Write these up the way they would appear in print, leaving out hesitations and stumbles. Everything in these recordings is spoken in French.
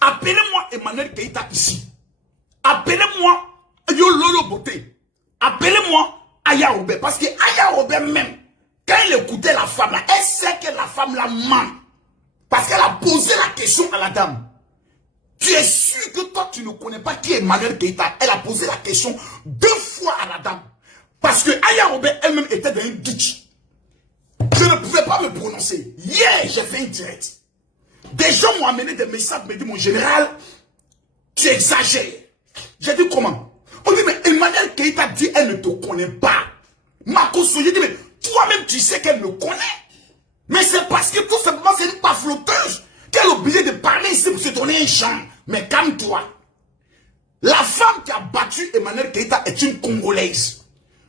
Appelez-moi Emmanuel Keïta ici. Appelez-moi Yololo Beauté. Appelez-moi Aya Robert. Parce que Aya Robert même, quand il écoutait la femme là, elle sait que la femme la ment. Parce qu'elle a posé la question à la dame. Tu es sûr que toi tu ne connais pas qui est Emmanuel Keïta? Elle a posé la question 2 fois à la dame. Parce que Aya Robert elle-même était dans une doute. Je ne pouvais pas me prononcer. Hier, j'ai fait une direct. Des gens m'ont amené des messages, me disent, mon général, tu exagères. J'ai dit comment? On dit, mais Emmanuel Keïta dit, elle ne te connaît pas. Makoso, j'ai dit, mais toi-même, tu sais qu'elle me connaît. Mais c'est parce que tout simplement, c'est une pafloteuse qu'elle est obligée de parler ici pour se donner un champ. Mais calme-toi. La femme qui a battu Emmanuel Keïta est une Congolaise.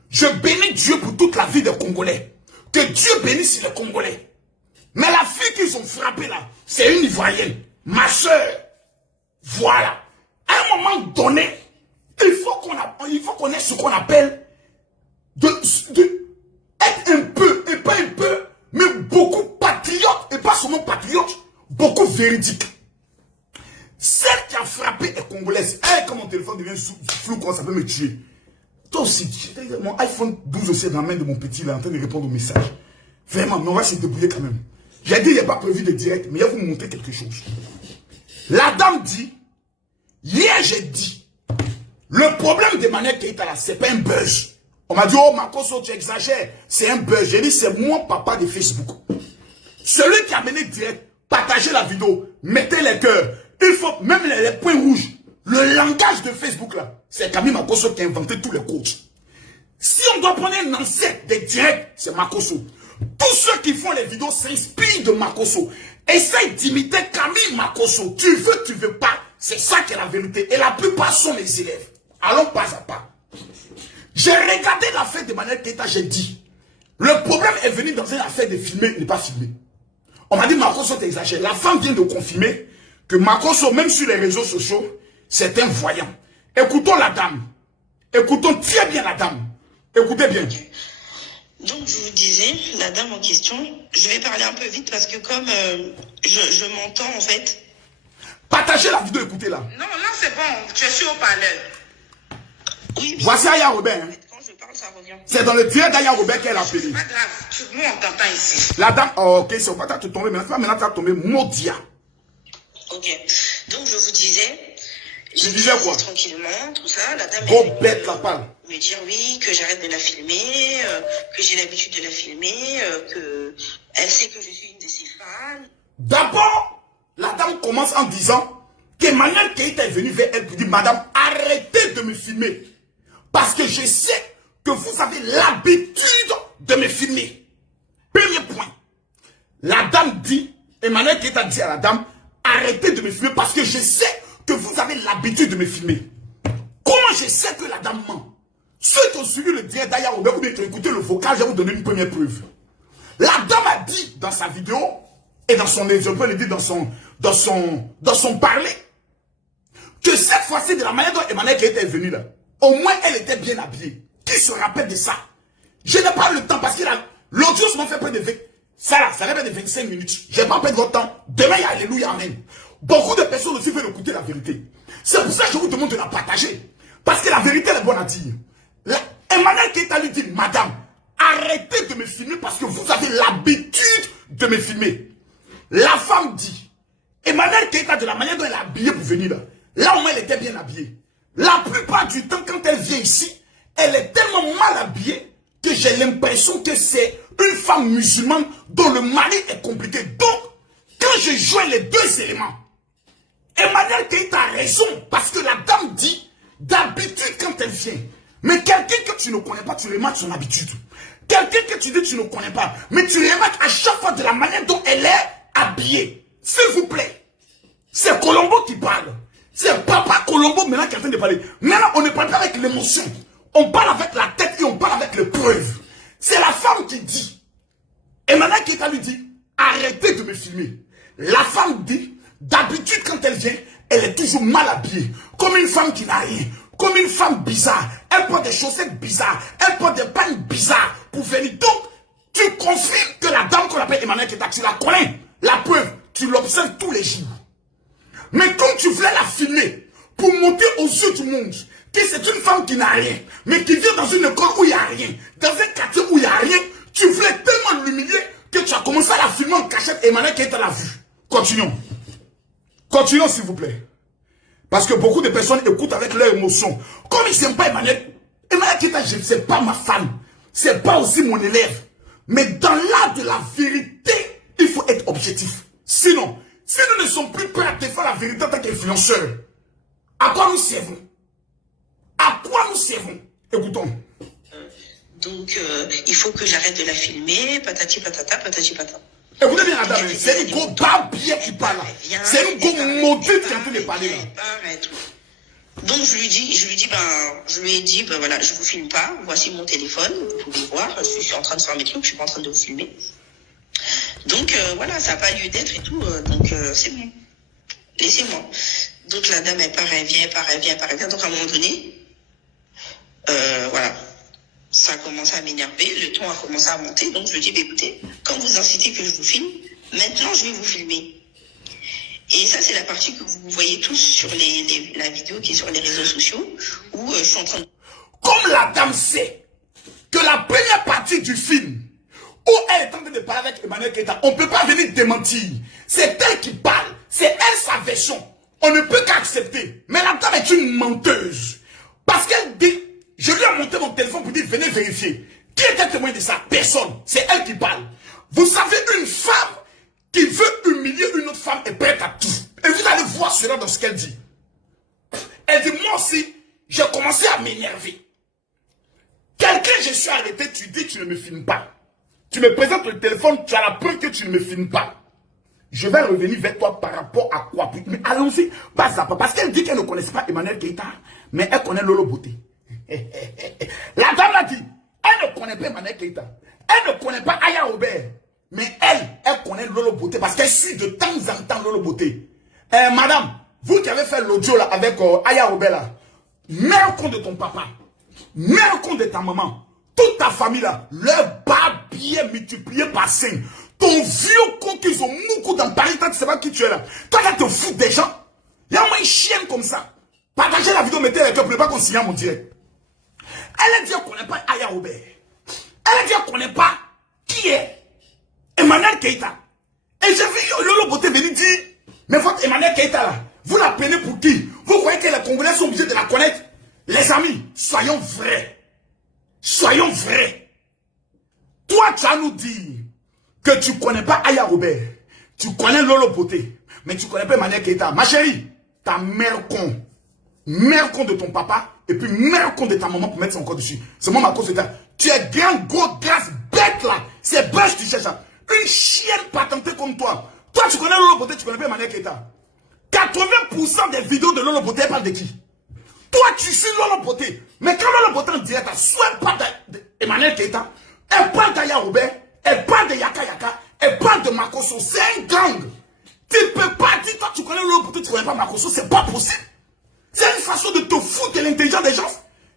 Je bénis Dieu pour toute la vie des Congolais. Que Dieu bénisse les Congolais. Mais la fille qu'ils ont frappée là, c'est une Ivoirienne. Ma soeur. Voilà. À un moment donné, il faut qu'on ait ce qu'on appelle être un peu, et pas un peu, mais beaucoup patriote, et pas seulement patriote, beaucoup véridique. Celle qui a frappé est congolaise. Elle, quand mon téléphone devient flou, quand ça peut me tuer. Toi aussi, mon iPhone 12 aussi est dans la main de mon petit là, en train de répondre aux messages. Vraiment, mais on va se débrouiller quand même. J'ai dit, il n'y a pas prévu de direct, mais je vais vous montrer quelque chose. La dame dit, hier j'ai dit, le problème d'Emmanuel Keïta là, c'est pas un buzz. On m'a dit, oh Makoso, tu exagères, c'est un buzz. J'ai dit, c'est moi, papa de Facebook. Celui qui a mené direct, partagez la vidéo, mettez les cœurs. Il faut, même les points rouges, le langage de Facebook là, c'est Camille Makoso qui a inventé tous les codes. Si on doit prendre un ancêtre des directs, c'est Makoso. Tous ceux qui font les vidéos s'inspirent de Makoso. Essayent d'imiter Camille Makoso. Tu veux pas. C'est ça qui est la vérité. Et la plupart sont les élèves. Allons pas à pas. J'ai regardé l'affaire d'Emmanuel Keïta, j'ai dit. Le problème est venu dans une affaire de filmer, ne pas filmer. On m'a dit Makoso t'exagère. La femme vient de confirmer que Makoso, même sur les réseaux sociaux, c'est un voyant. Écoutons la dame. Écoutons très bien la dame. Écoutez bien. Donc je vous disais, la dame en question, je vais parler un peu vite parce que comme je m'entends en fait. Partagez la vidéo, écoutez-la. Non, là c'est bon, je suis au parleur. Oui, mais voici Aya Robert. Hein. Quand je parle, ça revient. C'est dans le direct d'Aya Robert qu'elle a appelé. C'est pas grave, nous on t'entend ici. La dame, oh, ok, c'est pas te tomber, maintenant tu vas tomber Modia. Ok, donc je vous disais. Je disais quoi? Tranquillement, tout ça, la dame Robert la parle. Me dire oui, que j'arrête de la filmer, que j'ai l'habitude de la filmer, que elle sait que je suis une de ses fans. D'abord, la dame commence en disant qu'Emmanuel Keïta est venu vers elle pour dire, madame, arrêtez de me filmer. Parce que je sais que vous avez l'habitude de me filmer. Premier point. La dame dit, Emmanuel Keïta dit à la dame, arrêtez de me filmer parce que je sais que vous avez l'habitude de me filmer. Comment je sais que la dame ment? Ceux qui ont suivi le direct d'Aya Robert ou bien qui ont écouté le vocal, je vais vous donner une première preuve. La dame a dit dans sa vidéo et dans son exemple, elle dit dans son parler que cette fois-ci, de la manière dont Emmanuel Keïta est venu là, au moins elle était bien habillée. Qui se rappelle de ça? Je n'ai pas le temps parce que l'audio m'a fait près de 20. Ça va de 25 minutes. Je n'ai pas perdu votre temps. Demain, il y a Alléluia, Amen. Beaucoup de personnes aussi veulent écouter la vérité. C'est pour ça que je vous demande de la partager. Parce que la vérité elle est bonne à dire. Emmanuel Keïta lui dit, madame, arrêtez de me filmer parce que vous avez l'habitude de me filmer. La femme dit, Emmanuel Keïta, de la manière dont elle est habillée pour venir là, là au moins elle était bien habillée. La plupart du temps, quand elle vient ici, elle est tellement mal habillée que j'ai l'impression que c'est une femme musulmane dont le mari est compliqué. Donc, quand je joins les deux éléments, Emmanuel Keïta a raison parce que la dame dit, d'habitude quand elle vient, mais quelqu'un que tu ne connais pas, tu remarques son habitude. Quelqu'un que tu dis que tu ne connais pas, mais tu remarques à chaque fois de la manière dont elle est habillée. S'il vous plaît, c'est Colombo qui parle. C'est Papa Colombo maintenant qui est en train de parler. Maintenant, on ne parle pas avec l'émotion. On parle avec la tête et on parle avec les preuves. C'est la femme qui dit. Emmanuel Keïta lui dit, arrêtez de me filmer. La femme dit, d'habitude quand elle vient, elle est toujours mal habillée. Comme une femme qui n'a rien. Comme une femme bizarre. Elle porte des chaussettes bizarres. Elle porte des pagnes bizarres pour venir. Donc, tu confirmes que la dame qu'on appelle Emmanuel Keïta, tu la connais. La preuve, tu l'observes tous les jours. Mais comme tu voulais la filmer pour montrer aux yeux du monde que c'est une femme qui n'a rien, mais qui vient dans une école où il n'y a rien, dans un quartier où il n'y a rien, tu voulais tellement l'humilier que tu as commencé à la filmer en cachette et Emmanuel Keita l'a vue. Continuons. Continuons s'il vous plaît. Parce que beaucoup de personnes écoutent avec leur émotion. Comme ils n'aiment pas Emmanuel Keita, ce n'est pas ma femme. Ce n'est pas aussi mon élève. Mais dans l'art de la vérité, il faut être objectif. Sinon, si nous ne sommes plus prêts à défendre la vérité en tant qu'influenceurs, à quoi nous servons? À quoi nous servons? Écoutons. Donc, il faut que j'arrête de la filmer, patati patata, patati patata. Écoutez bien, madame, c'est une go barbier qui parle là. C'est une go maudite qui est en train de parler là. Donc, je lui ai dit, voilà, je vous filme pas, voici mon téléphone, vous pouvez voir, je suis en train de faire mes trucs, je suis pas en train de vous filmer. Donc, voilà, ça n'a pas lieu d'être et tout, donc c'est bon. Laissez-moi. Donc, la dame, elle part, elle vient. Donc, à un moment donné, voilà, ça a commencé à m'énerver, le ton a commencé à monter. Donc, je lui ai dit, écoutez, quand vous incitez que je vous filme, maintenant, je vais vous filmer. Et ça, c'est la partie que vous voyez tous sur la vidéo qui est sur les réseaux sociaux, où je suis en train de... Comme la dame sait que la première partie du film, où elle est en train de parler avec Emmanuel Keita, on ne peut pas venir démentir. C'est elle qui parle, c'est elle sa version. On ne peut qu'accepter. Mais la dame est une menteuse. Parce qu'elle dit, je lui ai monté mon téléphone pour dire, venez vérifier. Qui était témoin de ça? Personne. C'est elle qui parle. Vous savez, une femme qui veut humilier une autre femme est prête à tout. Et vous allez voir cela dans ce qu'elle dit. Elle dit, moi aussi, j'ai commencé à m'énerver. Quelqu'un, je suis arrêté, tu dis, tu ne me filmes pas. Tu me présentes le téléphone, tu as la preuve que tu ne me filmes pas. Je vais revenir vers toi par rapport à quoi? Mais allons-y, pas ça, parce qu'elle dit qu'elle ne connaissait pas Emmanuel Keita, mais elle connaît Lolo Beauté. La dame l'a dit, elle ne connaît pas Emmanuel Keita, elle ne connaît pas Aya Robert, mais elle connaît Lolo Beauté parce qu'elle suit de temps en temps Lolo Beauté. Madame, vous qui avez fait l'audio là avec Aya Robert là, mets un compte de ton papa, mets un compte de ta maman, toute ta famille là, leur barbier multiplié par 5. Ton vieux con qu'ils ont moucou dans Paris, toi tu sais pas qui tu es là. Toi tu te fous des gens. Il y a moins une chienne comme ça. Partagez la vidéo, mettez les cœurs, pour pas qu'on signe mon direct. Elle a dit qu'on connaît pas Aya Robert. Elle a dit qu'on connaît pas qui est Emmanuel Keita. Et j'ai vu Lolo Beauté venir dire, mais votre Emmanuel Keita là, vous la prenez pour qui? Vous croyez que les Congolais sont obligés de la connaître? Les amis, soyons vrais. Soyons vrais. Toi tu vas nous dire que tu ne connais pas Aya Robert, tu connais Lolo Beauté, mais tu ne connais pas Emmanuel Keita. Ma chérie, ta mère con de ton papa, et puis mère con de ta maman pour mettre son corps dessus. C'est moi ma cause de ta. Tu es grand, gros, grasse, bête là. C'est bête que tu cherches là. Une chienne patentée comme toi. Toi, tu connais Lolo Beauté, tu connais pas Emmanuel Keita. 80% des vidéos de Lolo Beauté, elle parle de qui? Toi, tu suis Lolo Beauté. Mais quand Lolo Beauté en direct, soit elle parle d'Emmanuel Keita, elle parle d'Aya Robert, elle parle de Yaka Yaka, elle parle de Makosso, c'est un gang. Tu ne peux pas dire, toi tu connais Lolo Beauté, tu ne connais pas Makosso, c'est pas possible. C'est une façon de te foutre de l'intelligence des gens.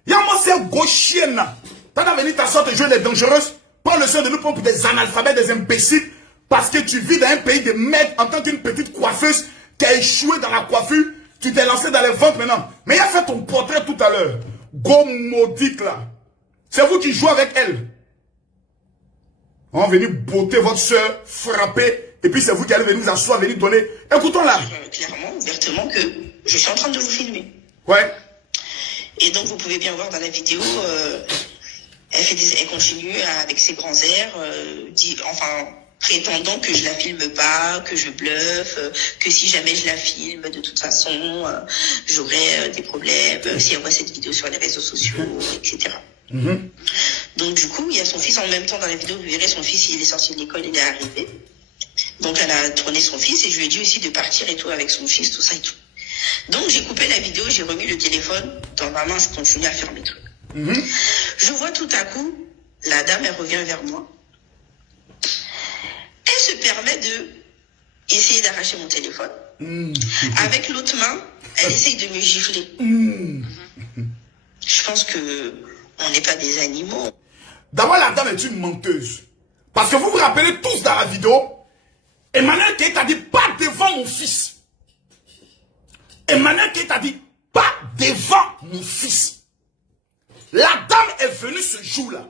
Moi c'est un gros chien là. Tu as venu t'asseoir de jouer les dangereuses, pas le soin de nous prendre pour des analphabètes, des imbéciles, parce que tu vis dans un pays de merde en tant qu'une petite coiffeuse qui a échoué dans la coiffure, tu t'es lancé dans les ventes maintenant. Mais il a fait ton portrait tout à l'heure. Go maudite là. C'est vous qui jouez avec elle. On va venir botter votre soeur, frapper, et puis c'est vous qui allez venir vous asseoir, venir donner. Écoutons là. Clairement, ouvertement, que je suis en train de vous filmer. Ouais. Et donc, vous pouvez bien voir dans la vidéo, elle continue avec ses grands airs, prétendant que je la filme pas, que je bluffe, que si jamais je la filme, de toute façon, j'aurai des problèmes, si elle voit cette vidéo sur les réseaux sociaux, etc. Donc du coup, il y a son fils en même temps dans la vidéo, vous verrez son fils, il est sorti de l'école, il est arrivé. Donc elle a tourné son fils et je lui ai dit aussi de partir et tout avec son fils, tout ça et tout. Donc j'ai coupé la vidéo, j'ai remis le téléphone dans ma main, je continue à faire mes trucs. Je vois tout à coup, la dame, elle revient vers moi. Elle se permet de essayer d'arracher mon téléphone. Avec l'autre main, elle essaye de me gifler. Je pense que on n'est pas des animaux. D'abord, la dame est une menteuse. Parce que vous vous rappelez tous dans la vidéo, Emmanuel Keita a dit pas devant mon fils. Emmanuel Keita dit, pas devant mon fils. La dame est venue ce jour-là,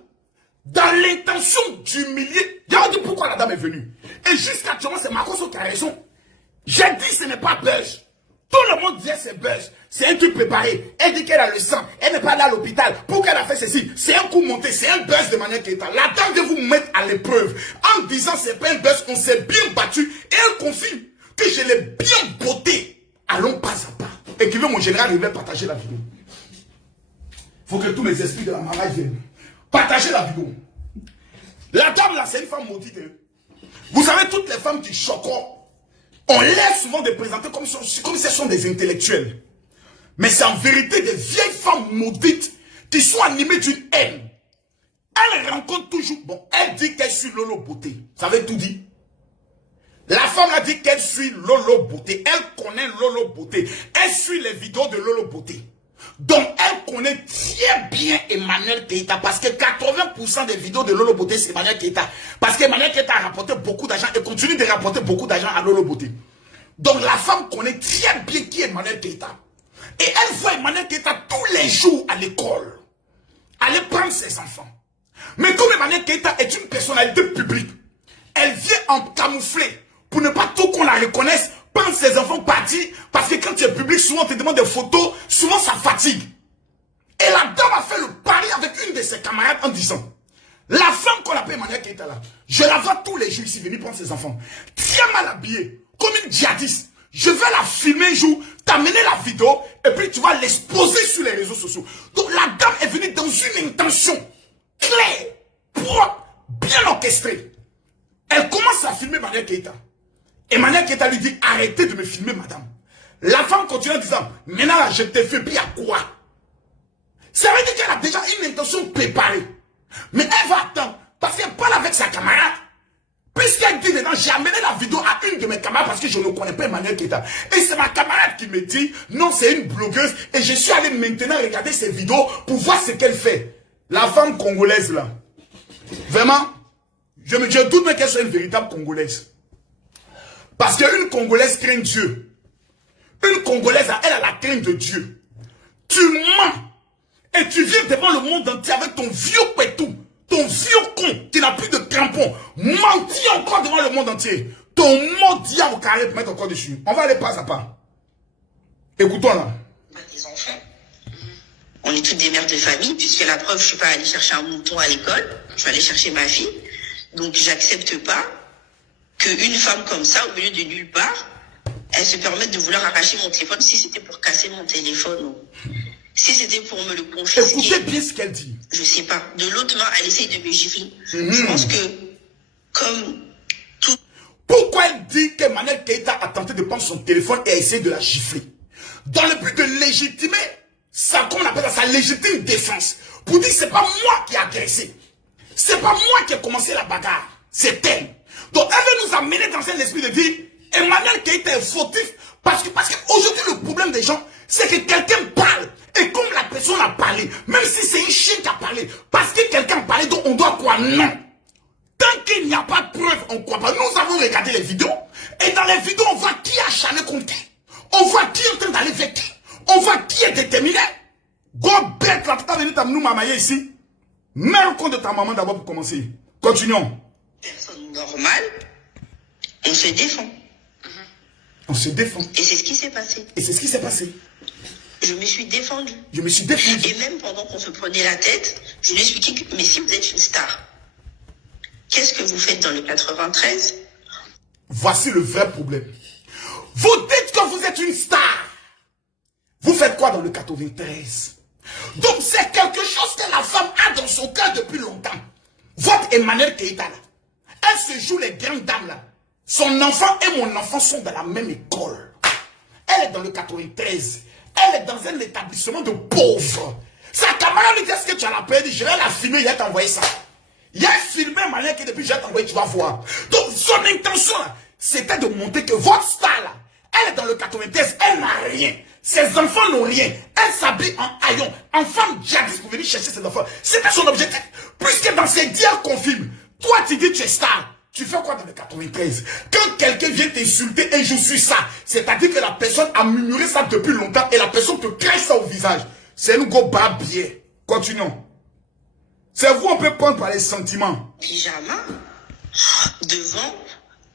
dans l'intention d'humilier. J'ai dit pourquoi la dame est venue. Et jusqu'à actuellement, c'est Makoso qui a raison. J'ai dit ce n'est pas buzz. Tout le monde disait c'est buzz. C'est un truc préparé. Elle dit qu'elle a le sang. Elle n'est pas allée à l'hôpital. Pour qu'elle a fait ceci. C'est un coup monté. C'est un buzz de Emmanuel Keita. La dame de vous mettre à l'épreuve. En disant c'est pas un buzz. On s'est bien battu. Et elle confirme que je l'ai bien botté. Allons pas à pas. Écrivez mon général, il va partager la vidéo. Il faut que tous mes esprits de la mariage viennent. Partagez la vidéo. La dame là, c'est une femme maudite. Hein. Vous savez, toutes les femmes qui choquent, on l'air souvent de présenter comme si ce sont des intellectuels. Mais c'est en vérité des vieilles femmes maudites qui sont animées d'une haine. Elle rencontre toujours... Bon, elle dit qu'elle suit Lolo Beauté. Ça veut tout dire. La femme a dit qu'elle suit Lolo Beauté. Elle connaît Lolo Beauté. Elle suit les vidéos de Lolo Beauté. Donc, elle connaît très bien Emmanuel Keita. Parce que 80% des vidéos de Lolo Beauté, c'est Emmanuel Keita. Parce qu'Emmanuel Keita a rapporté beaucoup d'argent et continue de rapporter beaucoup d'argent à Lolo Beauté. Donc, la femme connaît très bien qui est Emmanuel Keita. Et elle voit Emmanuel Keita tous les jours à l'école. Aller prendre ses enfants. Mais comme Emmanuel Keita est une personnalité publique, elle vient en camouflé pour ne pas trop qu'on la reconnaisse. Prendre ses enfants partir, parce que quand tu es public, souvent on te demande des photos, souvent ça fatigue. Et la dame a fait le pari avec une de ses camarades en disant, la femme qu'on appelle Emmanuel Keita là, je la vois tous les jours ici venir prendre ses enfants, très mal habillée, comme une djihadiste. Je vais la filmer un jour, t'amener la vidéo, et puis tu vas l'exposer sur les réseaux sociaux. Donc la dame est venue dans une intention claire, propre, bien orchestrée. Elle commence à filmer Emmanuel Keita. Emmanuel Keita lui dit, arrêtez de me filmer, madame. La femme continue en disant, maintenant là, je t'ai fait bien quoi? Ça veut dire qu'elle a déjà une intention préparée. Mais elle va attendre, parce qu'elle parle avec sa camarade. Puisqu'elle dit dedans, j'ai amené la vidéo à une de mes camarades parce que je ne connais pas Emmanuel Keita. Et c'est ma camarade qui me dit, non, c'est une blogueuse. Et je suis allé maintenant regarder ses vidéos pour voir ce qu'elle fait. La femme congolaise là, vraiment, je doute même qu'elle soit une véritable congolaise. Parce qu'une Congolaise craint Dieu. Une Congolaise, elle a la crainte de Dieu. Tu mens. Et tu viens devant le monde entier avec ton vieux pétou. Ton vieux con qui n'a plus de crampons. Menti encore devant le monde entier. Ton mot diable au carré pour mettre encore dessus. On va aller pas à pas. Écoutons là. Des enfants. On est toutes des mères de famille, puisque la preuve, je ne suis pas allée chercher un mouton à l'école. Je suis allée chercher ma fille. Donc, j'accepte pas qu'une femme comme ça, au milieu de nulle part, elle se permette de vouloir arracher mon téléphone si c'était pour casser mon téléphone ou si c'était pour me le confisquer. Écoutez bien ce qu'elle dit. Je sais pas. De l'autre main, elle essaye de me gifler. Je pense que, comme tout... Pourquoi elle dit qu'Emmanuel Keita a tenté de prendre son téléphone et a essayé de la gifler? Dans le but de légitimer ça, comme on appelle ça, sa légitime défense. Pour dire, c'est pas moi qui ai agressé. C'est pas moi qui ai commencé la bagarre. C'est elle. Donc, elle veut nous amener dans un esprit de dire, Emmanuel Keita est fautif, parce qu'aujourd'hui, le problème des gens, c'est que quelqu'un parle, et comme la personne a parlé, même si c'est un chien qui a parlé, parce que quelqu'un a parlé, donc on doit croire non. Tant qu'il n'y a pas de preuve, on ne croit pas. Nous avons regardé les vidéos, et dans les vidéos, on voit qui a acharné contre qui. On voit qui est en train d'aller vers qui. On voit qui est déterminé. Go bête, là, tu as venu t'amener mamaye ici. Mets le compte de ta maman d'abord pour commencer. Continuons. Personne normale, on se défend. On se défend. Et c'est ce qui s'est passé. Et c'est ce qui s'est passé. Je me suis défendue. Je me suis défendue. Et même pendant qu'on se prenait la tête, je lui ai expliqué que, mais si vous êtes une star, qu'est-ce que vous faites dans le 93? Voici le vrai problème. Vous dites que vous êtes une star. Vous faites quoi dans le 93? Donc c'est quelque chose que la femme a dans son cœur depuis longtemps. Votre Emmanuel Keita là, elle se joue les grandes dames là. Son enfant et mon enfant sont dans la même école. Elle est dans le 93. Elle est dans un établissement de pauvres. Sa camarade lui dit, est-ce que tu as la paix? Je vais la filmer, il va t'envoyer ça. Il a filmé Emmanuel Keita depuis, je vais t'envoyer, tu vas voir. Donc son intention là, c'était de montrer que votre star là, elle est dans le 93, elle n'a rien. Ses enfants n'ont rien. Elle s'habille en haillons, en femme djihadiste pour venir chercher ses enfants. C'était son objectif. Puisque dans ses dires confirme, toi tu dis tu es star. tu fais quoi dans le 93? Quand quelqu'un vient t'insulter et je suis ça, c'est-à-dire que la personne a murmuré ça depuis longtemps et la personne te crèche ça au visage. C'est nous go babier. Continuons. C'est vous, on peut prendre par les sentiments. Pyjama devant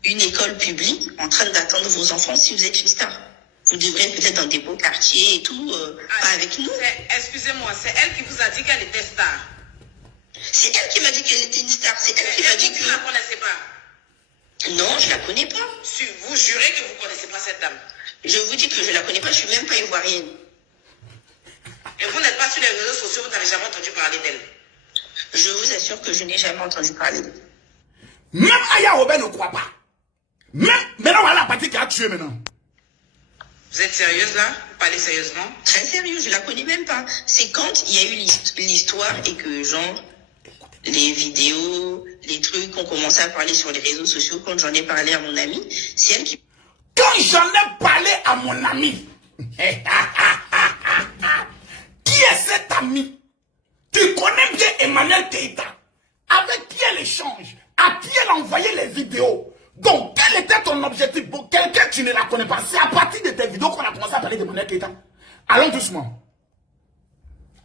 une école publique en train d'attendre vos enfants si vous êtes une star. Vous devrez peut-être dans des beaux quartiers et tout, pas avec nous. Excusez-moi, c'est elle qui vous a dit qu'elle était star. C'est elle qui m'a dit qu'elle était une star. C'est elle qui m'a dit que... Vous ne la connaissez pas? Non, je la connais pas. Vous jurez que vous ne connaissez pas cette dame? Je vous dis que je la connais pas, je suis même pas ivoirienne. Et vous n'êtes pas sur les réseaux sociaux, vous n'avez jamais entendu parler d'elle? Je vous assure que je n'ai jamais entendu parler d'elle. Même Aya Robert ne croit pas. Même, maintenant voilà la partie qui a tué maintenant. Vous êtes sérieuse là? Vous parlez sérieusement? Très sérieux, je la connais même pas. C'est quand il y a eu l'histoire et que genre, les vidéos, les trucs ont commencé à parler sur les réseaux sociaux, quand j'en ai parlé à mon ami, c'est elle qui... Quand j'en ai parlé à mon ami, qui est cet ami? Tu connais bien Emmanuel Keïta. Avec qui elle échange? À qui elle a envoyé les vidéos? Donc, quel était ton objectif? Bon, quelqu'un tu ne la connais pas. C'est à partir de tes vidéos qu'on a commencé à parler d'Emmanuel Keïta. Allons doucement.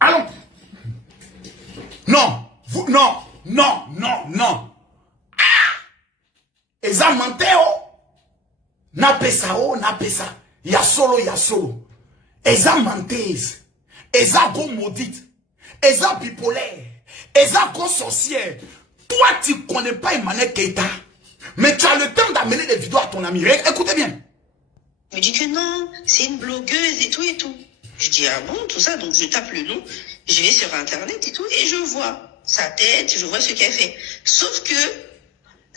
Allons. Non. Vous, non. Ah! Eza Manteo. Na pesa. Ya solo. Eza menteuse. Eza go maudite. Eza bipolaire. Eza go sorcière. Toi, tu connais pas Emmanuel Keïta. Mais tu as le temps d'amener des vidéos à ton ami. Écoutez bien. Il me dit que non, c'est une blogueuse et tout et tout. Je dis, ah bon, tout ça. Donc, je tape le nom. Je vais sur Internet et tout. Et je vois sa tête, je vois ce qu'elle fait. Sauf que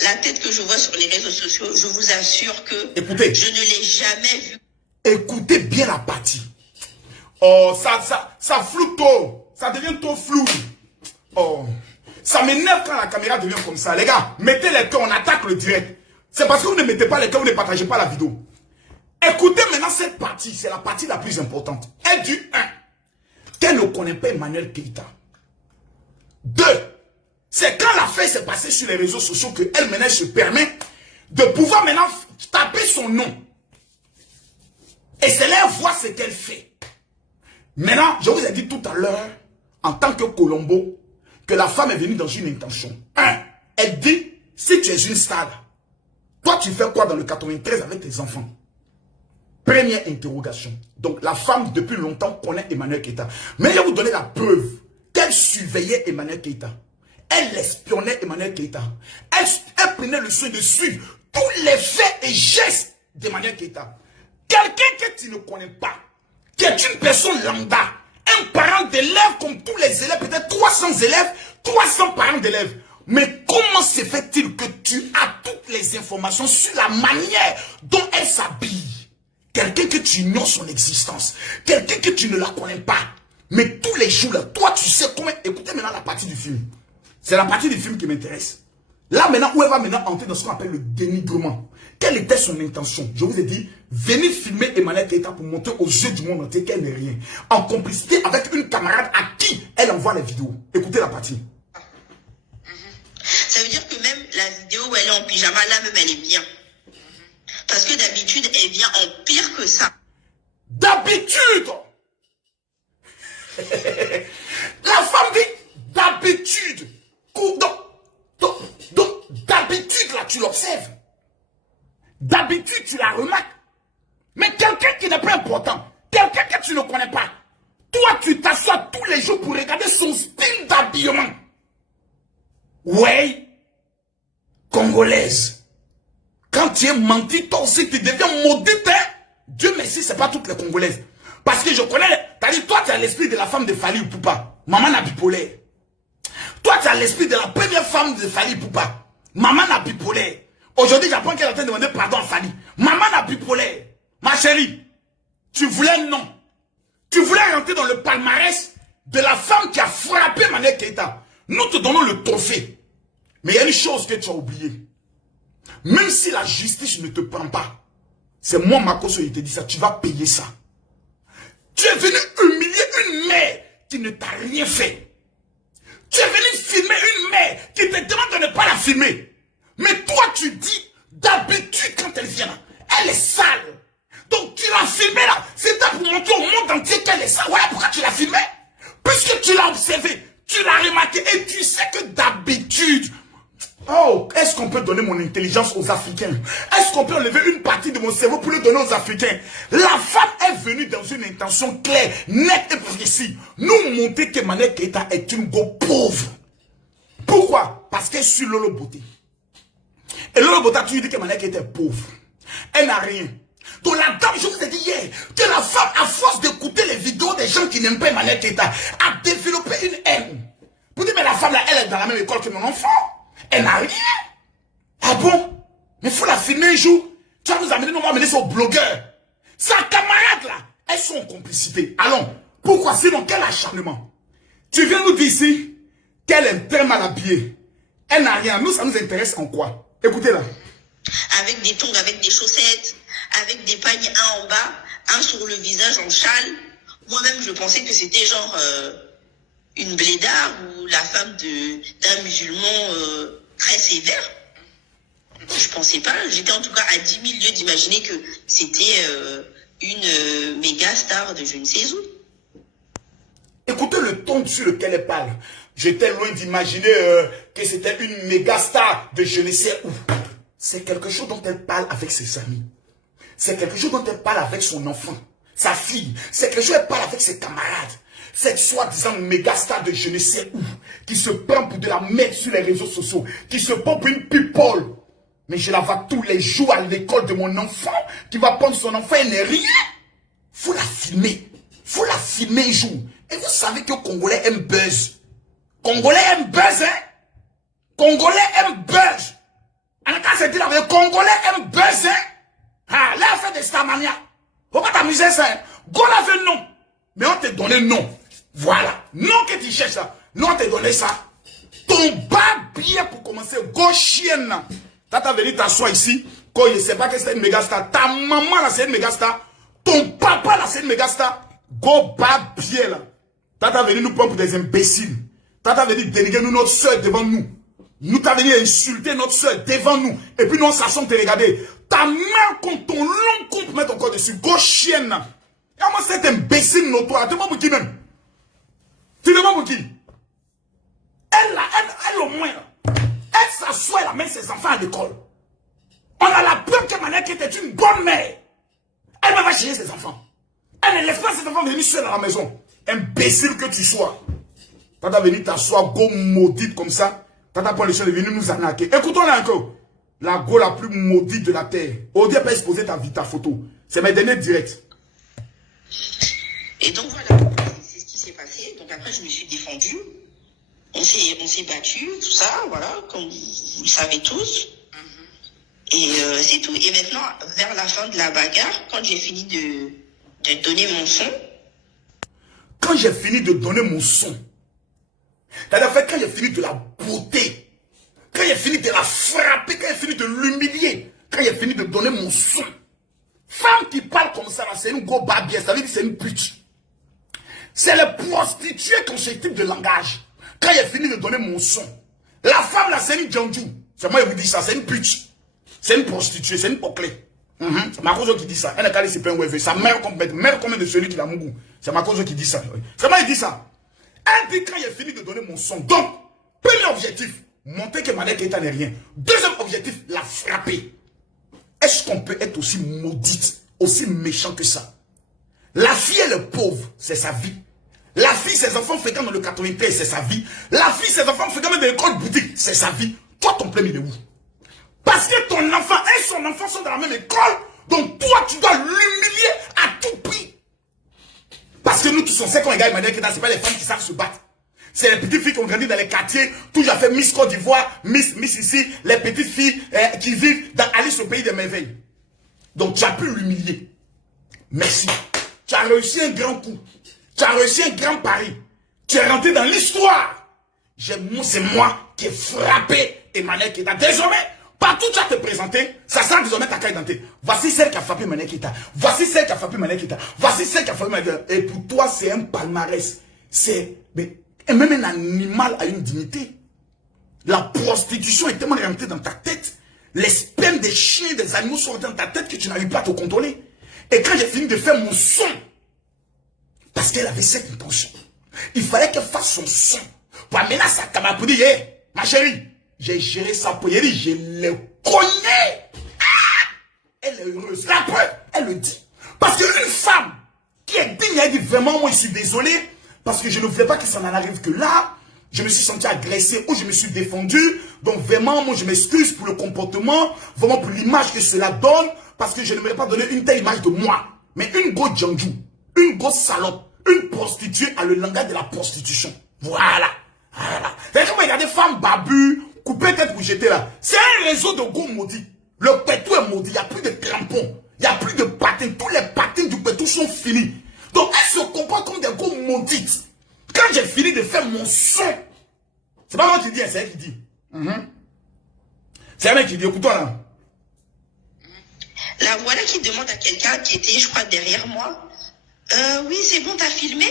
la tête que je vois sur les réseaux sociaux, je vous assure que écoutez, je ne l'ai jamais vue. Écoutez bien la partie. Oh, ça floue tôt. Ça devient trop flou. Oh, ça m'énerve quand la caméra devient comme ça. Les gars, mettez les cœurs, on attaque le direct. C'est parce que vous ne mettez pas les cœurs, vous ne partagez pas la vidéo. Écoutez maintenant cette partie, c'est la partie la plus importante. Elle dit 1, qu'elle ne connaît pas Emmanuel Keïta. 2, c'est quand l'affaire s'est passée sur les réseaux sociaux que elle maintenant se permet de pouvoir maintenant taper son nom. Et c'est là voir ce qu'elle fait. Maintenant, je vous ai dit tout à l'heure, en tant que Colombo, que la femme est venue dans une intention. 1, elle dit, si tu es une star, toi tu fais quoi dans le 93 avec tes enfants? Première interrogation. Donc la femme depuis longtemps connaît Emmanuel Keïta. Mais je vais vous donner la preuve qu'elle surveillait Emmanuel Keïta. Elle espionnait Emmanuel Keïta. Elle prenait le soin de suivre tous les faits et gestes d'Emmanuel Keïta. Quelqu'un que tu ne connais pas, qui est une personne lambda, un parent d'élève comme tous les élèves, peut-être 300 élèves, 300 parents d'élèves. Mais comment se fait-il que tu as toutes les informations sur la manière dont elle s'habille? Quelqu'un que tu ignores son existence, quelqu'un que tu ne la connais pas. Mais tous les jours, là, toi tu sais comment... Écoutez maintenant la partie du film. C'est la partie du film qui m'intéresse. Là maintenant, où elle va maintenant entrer dans ce qu'on appelle le dénigrement. Quelle était son intention? Je vous ai dit, venez filmer Emmanuel Keïta pour montrer aux yeux du monde entier qu'elle n'est rien. En complicité avec une camarade à qui elle envoie les vidéos. Écoutez la partie. Ça veut dire que même la vidéo où elle est en pyjama, là même elle est bien. Parce que d'habitude, elle vient en pire que ça. D'habitude! La femme dit d'habitude. Donc, d'habitude, là, tu l'observes. D'habitude, tu la remarques. Mais quelqu'un qui n'est pas important, quelqu'un que tu ne connais pas, toi, tu t'assois tous les jours pour regarder son style d'habillement. Ouais, congolaise. Quand tu es menti, toi aussi, tu deviens maudite. Hein? Dieu merci, c'est pas toutes les Congolaises. Parce que je connais, t'as dit, toi, tu as l'esprit de la femme de Fali Ipupa. Maman n'a bipolaire. Toi, tu as l'esprit de la première femme de Fali Ipupa. Maman n'a bipolaire. Aujourd'hui, j'apprends qu'elle est en train de demander pardon à Fali. Maman n'a bipolaire. Ma chérie, tu voulais non. Tu voulais rentrer dans le palmarès de la femme qui a frappé Emmanuel Keïta. Nous te donnons le trophée. Mais il y a une chose que tu as oubliée. Même si la justice ne te prend pas, c'est moi, Makoso, il te dit ça, tu vas payer ça. Tu es venu humilier une mère qui ne t'a rien fait. Tu es venu filmer une mère qui te demande de ne pas la filmer. Mais toi, tu dis, d'habitude, quand elle vient là, elle est sale. Donc, tu l'as filmée là. C'était pour montrer au monde entier qu'elle est sale. Voilà pourquoi tu l'as filmée. Puisque tu l'as observé, tu l'as remarqué et tu sais que d'habitude... Oh, est-ce qu'on peut donner mon intelligence aux Africains? Est-ce qu'on peut enlever une partie de mon cerveau pour le donner aux Africains? La femme est venue dans une intention claire, nette et précise. Nous montrer que Mané Keita est une go pauvre. Pourquoi? Parce qu'elle suit Lolo Beauté. Et Lolo Beauté a toujours dit que Mané Keita est pauvre. Elle n'a rien. Donc la dame, je vous ai dit hier, que la femme, à force d'écouter les vidéos des gens qui n'aiment pas Mané Keita, a développé une haine. Vous dites, mais la femme là, elle est dans la même école que mon enfant. Elle n'a rien. Ah bon? Mais il faut la filmer un jour. Tu vas nous amener, nous on va amener ça aux blogueurs. Sa camarade là, elles sont en complicité. Allons, pourquoi? Sinon, quel acharnement? Tu viens nous dire ici qu'elle est très mal habillée. Elle n'a rien. Nous, ça nous intéresse en quoi? Écoutez-la. Avec des tongs, avec des chaussettes, avec des pagnes, un en bas, un sur le visage en châle. Moi-même, je pensais que c'était genre une blédarde ou la femme d'un musulman très sévère. Je pensais pas. J'étais en tout cas à 10 000 lieues d'imaginer que c'était une méga star de je ne sais où. Écoutez le ton sur lequel elle parle. J'étais loin d'imaginer que c'était une méga star de je ne sais où. C'est quelque chose dont elle parle avec ses amis. C'est quelque chose dont elle parle avec son enfant, sa fille. C'est quelque chose dont elle parle avec ses camarades. Cette soi-disant méga star de je ne sais où, qui se prend pour de la merde sur les réseaux sociaux, qui se prend pour une people. Mais je la vois tous les jours à l'école de mon enfant, qui va prendre son enfant et n'est rien. Faut la filmer. Faut la filmer un jour. Et vous savez que Congolais aiment buzz. Congolais aiment buzz, hein? Congolais aiment buzz. En cas, c'est dit la vérité, Congolais aiment buzz, hein? Ah, là, on fait des starmania. Faut pas t'amuser ça, hein? Go la veut non. Mais on t'a donné non. Voilà. Non que tu cherches ça. Non, on t'a donné ça. Ton bas bien pour commencer. Go chienne. T'as venu t'asseoir ici. Quand il ne sait pas que c'est une méga star. Ta maman là, c'est une méga star. Ton papa là, c'est une méga star. Go bas bien là. T'as venu nous prendre pour des imbéciles. T'as venu dénigrer nous, notre soeur devant nous. Nous t'as venu insulter notre soeur devant nous. Et puis nous on s'assoit te regarder. Ta main contre ton long cou pour mettre encore dessus. Go chienne. Et moi cet imbécile notoire. Tu demandes pour qui même? Tu demandes pour qui? Elle au moins. Elle s'assoit, elle amène ses enfants à l'école. On a la preuve que Mané Keita est une bonne mère. Elle va chez ses enfants. Elle ne laisse pas ses enfants venir seuls à la maison. Imbécile que tu sois. T'as venu t'asseoir, go maudite comme ça. T'as pas les choses de venir nous arnaquer. Écoutons-la encore. La go la plus maudite de la terre. Odi pas exposer ta photo. C'est mes derniers directs. Et donc voilà, c'est ce qui s'est passé. Donc après, je me suis défendue. On s'est battu, tout ça, voilà, comme vous le savez tous. Et c'est tout. Et maintenant, vers la fin de la bagarre, quand j'ai fini de donner mon son. Quand j'ai fini de donner mon son, c'est-à-dire quand j'ai fini de la beauté, quand j'ai fini de la frapper, quand j'ai fini de l'humilier, quand j'ai fini de donner mon son, femme qui parle comme ça, c'est une go babie, ça veut dire que c'est une pute. C'est le prostituée quand j'ai type de langage. Quand j'ai fini de donner mon son, la femme là, c'est une djandjou. C'est moi qui vous dis ça, c'est une pute. C'est une prostituée, c'est une poclée. C'est Makoso qui dit ça. Elle n'a qu'à aller se plaindre au Sa mère combien de celui qui l'a mougou. C'est Makoso qui dit ça. C'est moi qui dit ça. Elle dit quand j'ai fini de donner mon son. Donc, premier objectif, montrer que Mané Keita n'est rien. Deuxième objectif, la frapper. Est-ce qu'on peut être aussi maudite, aussi méchant que ça? La fille, elle est pauvre, c'est sa vie. La fille, ses enfants fréquentent dans le 93, c'est sa vie. La fille, ses enfants fréquentent dans l'école boutique, c'est sa vie. Toi, ton problème, il est où? Parce que ton enfant et son enfant sont dans la même école, donc toi, tu dois l'humilier à tout prix. Parce que nous tous, on sait qu'on est gars, Mané Keita, c'est pas les femmes qui savent se battre. C'est les petites filles qui ont grandi dans les quartiers, toujours fait Miss Côte d'Ivoire, Miss ici, les petites filles qui vivent dans Alice au pays des merveilles. Donc tu as pu l'humilier. Merci. Tu as réussi un grand coup. Tu as réussi un grand pari. Tu es rentré dans l'histoire. C'est moi qui ai frappé Mané Keita. Désormais, partout tu as te présenté, ça sent désormais ta carte d'identité. Voici celle qui a frappé Mané Keita. Voici celle qui a frappé Mané Keita. Voici celle qui a frappé Mané Keita. Et pour toi, c'est un palmarès. Et même un animal a une dignité. La prostitution est tellement rentrée dans ta tête. Les spermes des chiens, des animaux sont rentrés dans ta tête que tu n'arrives pas à te contrôler. Et quand j'ai fini de faire mon son, parce qu'elle avait cette intention, il fallait qu'elle fasse son son. Pour amener sa camarade pour dire, hey, ma chérie, j'ai géré ça pour elle, je le connais. Ah, elle est heureuse. La preuve, elle le dit. Parce qu'une femme qui est digne, elle dit vraiment, moi je suis désolé, parce que je ne voulais pas que ça n'en arrive que là. Je me suis senti agressé ou je me suis défendu. Donc vraiment, moi je m'excuse pour le comportement, vraiment pour l'image que cela donne, parce que je n'aimerais pas donner une telle image de moi. Mais une go djandjou, une go salope, une prostituée a le langage de la prostitution. Voilà. Voilà. Et quand vous regardez femme babu, coupée tête pour jeter là, c'est un réseau de go maudits. Le pétou est maudit, il n'y a plus de crampons, il n'y a plus de patins, tous les patins du pétou sont finis. Donc elle se comporte comme des go maudites. Quand j'ai fini de faire mon son, c'est pas moi qui dis, c'est elle qui dit. C'est elle qui dit, écoute-toi là. La voilà qui demande à quelqu'un qui était, je crois, derrière moi. Oui, c'est bon, t'as filmé?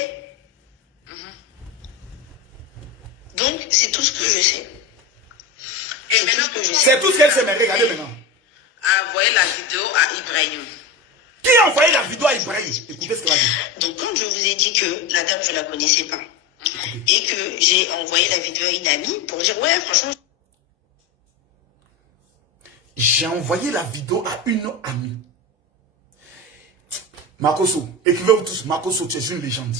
Donc, c'est tout ce que je sais. Et maintenant, c'est tout ce qu'elle sait, mais regardez maintenant. Envoyez la vidéo à Ibrahim. Qui a envoyé la vidéo à Ibrahim? Écoutez ce qu'elle a dit. Donc, quand je vous ai dit que la dame, je la connaissais pas, et que j'ai envoyé la vidéo à une amie pour dire, ouais, franchement... J'ai envoyé la vidéo à une amie. Makoso, écrivez-vous tous, Makoso, tu es une légende.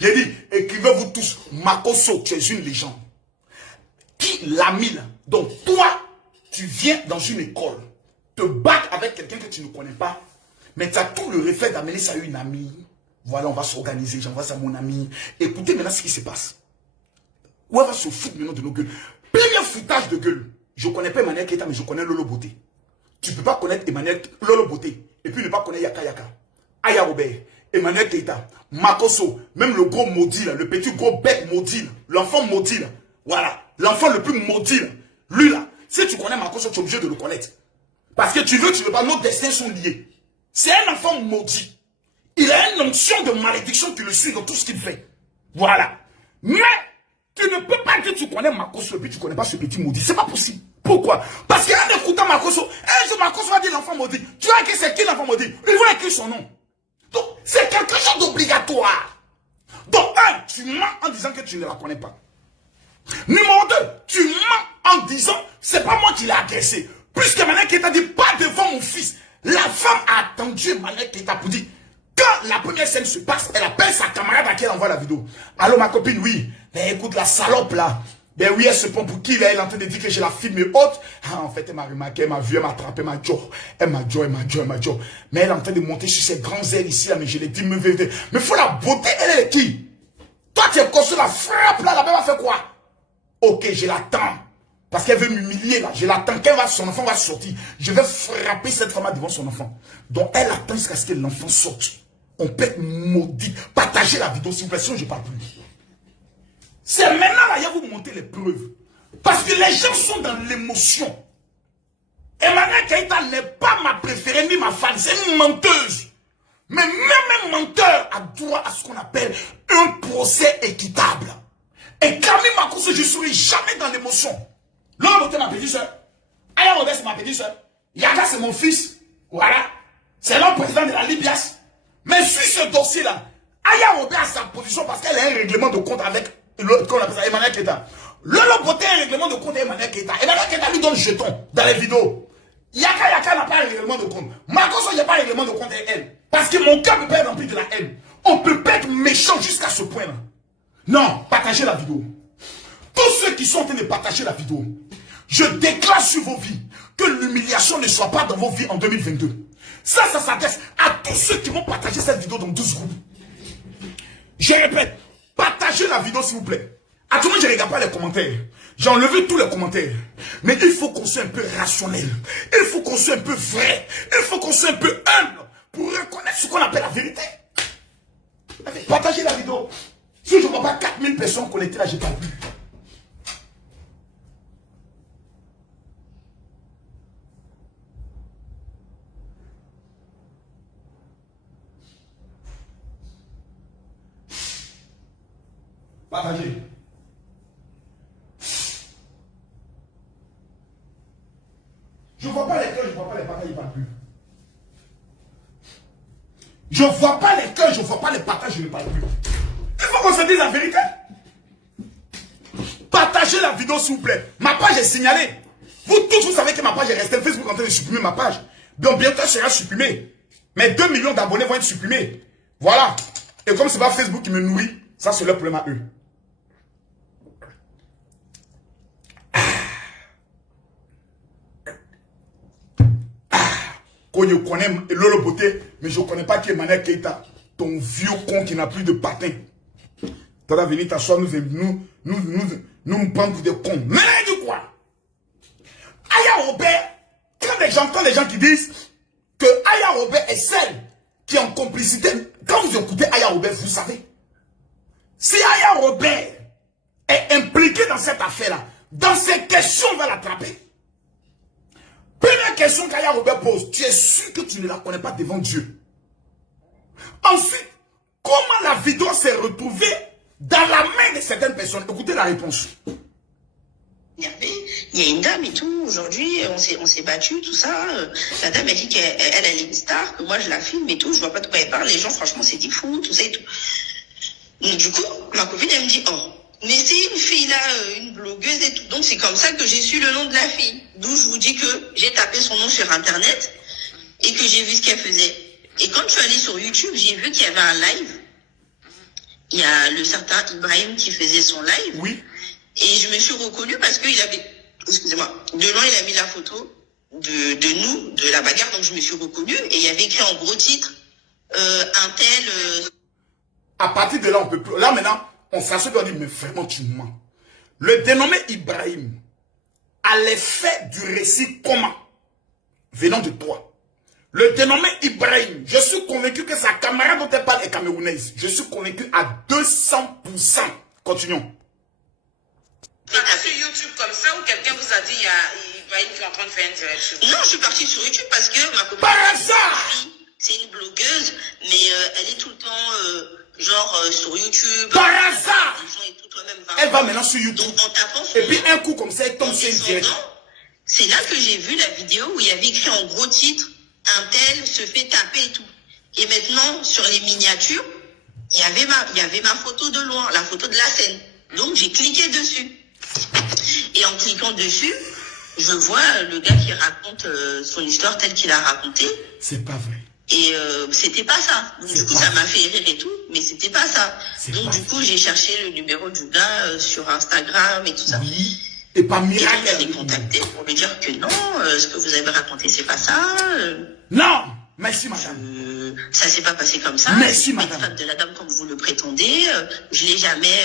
J'ai dit, écrivez-vous tous, Makoso, tu es une légende. Qui l'a mis là? Donc toi, tu viens dans une école, te battre avec quelqu'un que tu ne connais pas, mais tu as tout le réflexe d'amener ça à une amie. Voilà, on va s'organiser, j'envoie ça à mon ami. Écoutez maintenant ce qui se passe. Où elle va se foutre maintenant de nos gueules. Premier foutage de gueule. Je ne connais pas Emmanuel Keita, mais je connais Lolo Beauté. Tu ne peux pas connaître Lolo Beauté et puis ne pas connaître Yaka Yaka. Aya Robert, Emmanuel Keita, Makoso, même le gros maudit là, le petit gros bec maudit là, l'enfant maudit là. Voilà, l'enfant le plus maudit là. Lui là, si tu connais Makoso, tu es obligé de le connaître. Parce que tu veux pas, nos destins sont liés. C'est un enfant maudit. Il a une onction de malédiction qui le suit dans tout ce qu'il fait. Voilà. Mais tu ne peux pas dire que tu connais Makoso et puis tu ne connais pas ce petit maudit. C'est pas possible. Pourquoi? Parce qu'en écoutant Makoso, un jour Makoso va dire l'enfant maudit. Tu vois que c'est qui l'enfant maudit? Il va écrire son nom. Donc, c'est quelque chose d'obligatoire. Donc, un, tu mens en disant que tu ne la connais pas. Numéro 2, tu mens en disant, c'est pas moi qui l'ai agressé. Puisque Emmanuel Keita dit, pas devant mon fils. La femme a attendu Emmanuel Keita pour dire, quand la première scène se passe, elle appelle sa camarade à qui elle envoie la vidéo. Allô ma copine, oui. Mais écoute la salope là. Ben oui, elle se prend pour qui là? Elle est en train de dire que j'ai la filme haute. Ah, en fait, elle m'a remarqué, elle m'a vu, elle m'a attrapé, elle m'a dit. Mais elle est en train de monter sur ses grands ailes ici là, mais je l'ai dit, mais faut la beauté, elle est qui? Toi, tu es construit la frappe là, la belle va faire quoi? Ok, je l'attends. Parce qu'elle veut m'humilier là. Je l'attends son enfant va sortir. Je vais frapper cette femme devant son enfant. Donc elle attend jusqu'à ce que l'enfant sorte. On peut être maudit. Partagez la vidéo s'il vous plaît, sinon je ne parle plus. C'est maintenant là, il y a vous montrer les preuves. Parce que les gens sont dans l'émotion. Emmanuel Keita n'est pas ma préférée ni ma fan. C'est une menteuse. Mais même un menteur a droit à ce qu'on appelle un procès équitable. Et Camille Makoso, je ne serai jamais dans l'émotion. L'homme était ma petite soeur. Aya Robert, c'est ma petite soeur. Yaka, c'est mon fils. Voilà. C'est l'homme président de la Libias. Mais sur ce dossier-là, Aya Robert a sa position parce qu'elle a un règlement de compte avec Emmanuel Keita. Lolo Beauté a un règlement de compte avec Emmanuel Keita. Emmanuel Keita lui donne jeton dans les vidéos. Yaka n'a pas un règlement de compte. Makoso, il n'y a pas un règlement de compte avec elle. Parce que mon cœur peut pas être rempli de la haine. On peut pas être méchant jusqu'à ce point-là. Non, partagez la vidéo. Tous ceux qui sont en train de partager la vidéo, je déclare sur vos vies que l'humiliation ne soit pas dans vos vies en 2022. Ça s'adresse à tous ceux qui vont partager cette vidéo dans 12 groupes. Je répète, partagez la vidéo s'il vous plaît. À tout le monde, je ne regarde pas les commentaires. J'ai enlevé tous les commentaires. Mais il faut qu'on soit un peu rationnel. Il faut qu'on soit un peu vrai. Il faut qu'on soit un peu humble pour reconnaître ce qu'on appelle la vérité. Partagez la vidéo. Si je ne vois pas 4000 personnes connectées là, je n'ai pas vu. Partagez. partage, il ne parle plus. Je ne vois pas les cœurs, je ne vois pas les partages, je ne parle plus. Il faut qu'on se dise la vérité. Partagez la vidéo s'il vous plaît. Ma page est signalée. Vous tous, vous savez que ma page est restée. Facebook est en train de supprimer ma page. Donc bientôt, elle sera supprimée. Mes 2 millions d'abonnés vont être supprimés. Voilà. Et comme c'est pas Facebook qui me nourrit, ça c'est leur problème à eux. Qu'on je connais Lolo Beauté, mais je ne connais pas qui est Emmanuel Keita. Ton vieux con qui n'a plus de patin. Tu vas venir t'asseoir, nous me prendre pour des cons. Mais du quoi? Aya Robert, quand des gens qui disent que Aya Robert est celle qui est en complicité, quand vous écoutez Aya Robert, vous savez. Si Aya Robert est impliqué dans cette affaire-là, dans ces questions, on va l'attraper. Première question qu'Aya Robert pose, tu es sûr que tu ne la connais pas devant Dieu? Ensuite, comment la vidéo s'est retrouvée dans la main de certaines personnes? Écoutez la réponse. Il y a une dame et tout, aujourd'hui, on s'est battu, tout ça. La dame a dit qu'elle est une star, que moi je la filme et tout, je vois pas de quoi elle parle. Les gens, franchement, c'est des fous, tout ça et tout. Donc, du coup, ma copine, elle me dit, oh, mais c'est une fille là, une blogueuse et tout. Donc, c'est comme ça que j'ai su le nom de la fille. D'où je vous dis que j'ai tapé son nom sur Internet et que j'ai vu ce qu'elle faisait. Et quand je suis allée sur YouTube, j'ai vu qu'il y avait un live. Il y a le certain Ibrahim qui faisait son live. Oui. Et je me suis reconnue parce qu'il avait, excusez-moi, de loin il a mis la photo de nous, de la bagarre, donc je me suis reconnue et il y avait écrit en gros titre, un tel... À partir de là, on peut plus... Là maintenant, on s'assure et on dit, mais vraiment tu mens. Le dénommé Ibrahim, à l'effet du récit comment? Venant de toi. Le dénommé Ibrahim, je suis convaincu que sa camarade dont elle parle est camerounaise. Je suis convaincu à 200%. Continuons. Sur YouTube comme ça ou quelqu'un vous a dit il y a Ibrahim qui est en train de faire un direct sur Non, je suis partie sur YouTube parce que ma copine... Par hasard! C'est une blogueuse, mais elle est tout le temps sur YouTube. Par hasard! Et tout, toi-même, Elle va maintenant sur YouTube. Donc, en tapant son Et puis nom, un coup comme ça, elle tombe sur une direct. c'est là que j'ai vu la vidéo où il y avait écrit en gros titre, un tel se fait taper et tout. Et maintenant, sur les miniatures, il y avait ma photo de loin, la photo de la scène. Donc j'ai cliqué dessus. Et en cliquant dessus, je vois le gars qui raconte son histoire telle qu'il a racontée. C'est pas vrai. Et c'était pas ça. Donc, du coup, ça m'a fait rire et tout, mais c'était pas ça. Donc, du coup, j'ai cherché le numéro du gars sur Instagram et tout ça. Oui. Et par Et miracle. donc, je l'ai contacté pour lui dire que non, ce que vous avez raconté, c'est pas ça. Non! Merci, madame. Ça s'est pas passé comme ça. Merci, Je suis pas madame. fan de la dame comme vous le prétendez. Je l'ai jamais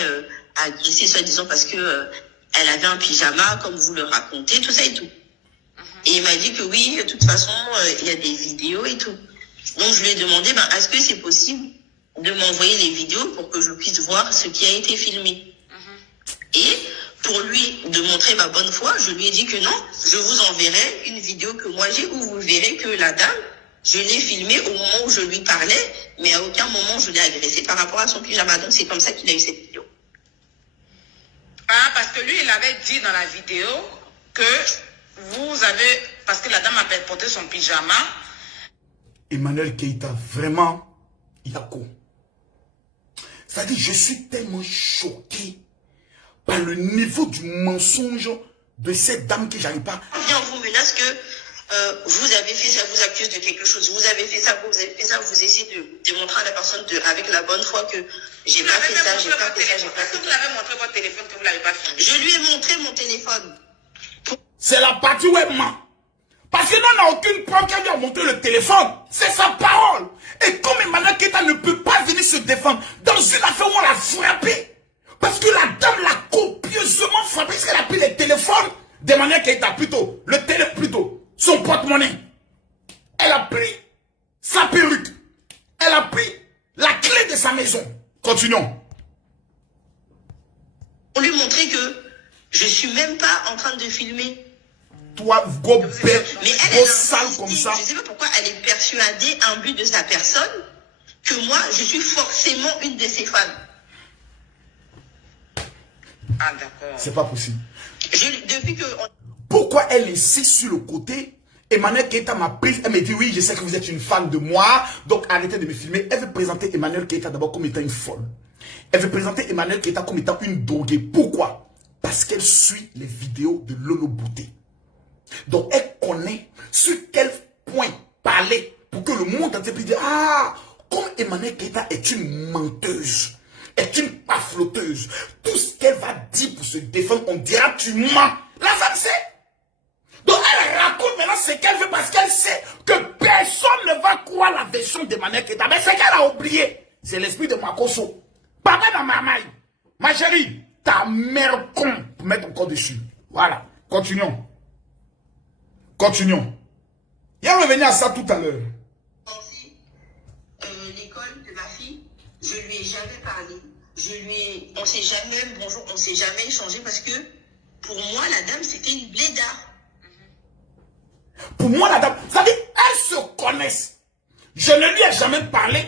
agressée, soi-disant, parce que elle avait un pyjama, comme vous le racontez, tout ça et tout. Et il m'a dit que oui, de toute façon, il y a des vidéos et tout. Donc, je lui ai demandé, est-ce que c'est possible de m'envoyer les vidéos pour que je puisse voir ce qui a été filmé? Et pour lui de montrer ma bonne foi, je lui ai dit que non, je vous enverrai une vidéo que moi j'ai où vous verrez que la dame, je l'ai filmée au moment où je lui parlais, mais à aucun moment je l'ai agressée par rapport à son pyjama. Donc, c'est comme ça qu'il a eu cette vidéo. Ah, parce que lui, il avait dit dans la vidéo que vous avez... Parce que la dame avait porté son pyjama. Emmanuel Keita, vraiment, Yako. C'est-à-dire, je suis tellement choqué par le niveau du mensonge de cette dame que j'arrive pas. Bien, on vous menace que vous avez fait ça, vous accuse de quelque chose, vous avez fait ça, vous avez fait ça, vous essayez de démontrer à la personne avec la bonne foi que j'ai pas fait ça, j'ai pas fait ça, j'ai pas Est-ce fait que vous ça. l'avez montré votre téléphone que vous l'avez pas filmé? Je lui ai montré mon téléphone. C'est la partie où elle ment. Parce que nous, on n'a aucune preuve qu'elle lui a montré le téléphone. C'est sa parole. Et comme Emmanuel Keita ne peut pas venir se défendre dans une affaire où on l'a frappé, parce que la dame l'a copieusement frappé, parce qu'elle a pris les téléphones d'Emmanuel Keita, plutôt, son porte-monnaie. Elle a pris sa perruque. Elle a pris la clé de sa maison. Continuons. Pour lui montrer que je suis même pas en train de filmer. Toi, go bête, Mais go elle sale insiste, comme ça. je sais pas pourquoi elle est persuadée, imbu de sa personne, que moi, je suis forcément une de ses fans. Ah, d'accord. C'est pas possible. Depuis que... Pourquoi elle insiste sur le côté Emmanuel Keita m'a prise, elle me dit oui, je sais que vous êtes une fan de moi, donc arrêtez de me filmer. Elle veut présenter Emmanuel Keita d'abord comme étant une folle. Elle veut présenter Emmanuel Keita comme étant une droguée. Pourquoi? Parce qu'elle suit les vidéos de Lolo Bouté. Donc elle connaît sur quel point parler pour que le monde entier puisse dire ah, comme Emmanuel Keita est une menteuse, est une pafloteuse, tout ce qu'elle va dire pour se défendre, on dira tu mens. La femme sait. Donc elle raconte maintenant ce qu'elle veut parce qu'elle sait que personne ne va croire la version d'Emmanuel Keita. Mais ce qu'elle a oublié, c'est l'esprit de Makosso. Papa dans ma maille. Ma chérie, ta mère con pour mettre encore dessus. Voilà, continuons. Continuons. Il est revenu à ça tout à l'heure. L'école de ma fille, je lui ai jamais parlé. On s'est jamais, bonjour, on s'est jamais échangé parce que pour moi, la dame, c'était une blédarde. Pour moi, la dame, ça veut dire, elles se connaissent. Je ne lui ai jamais parlé.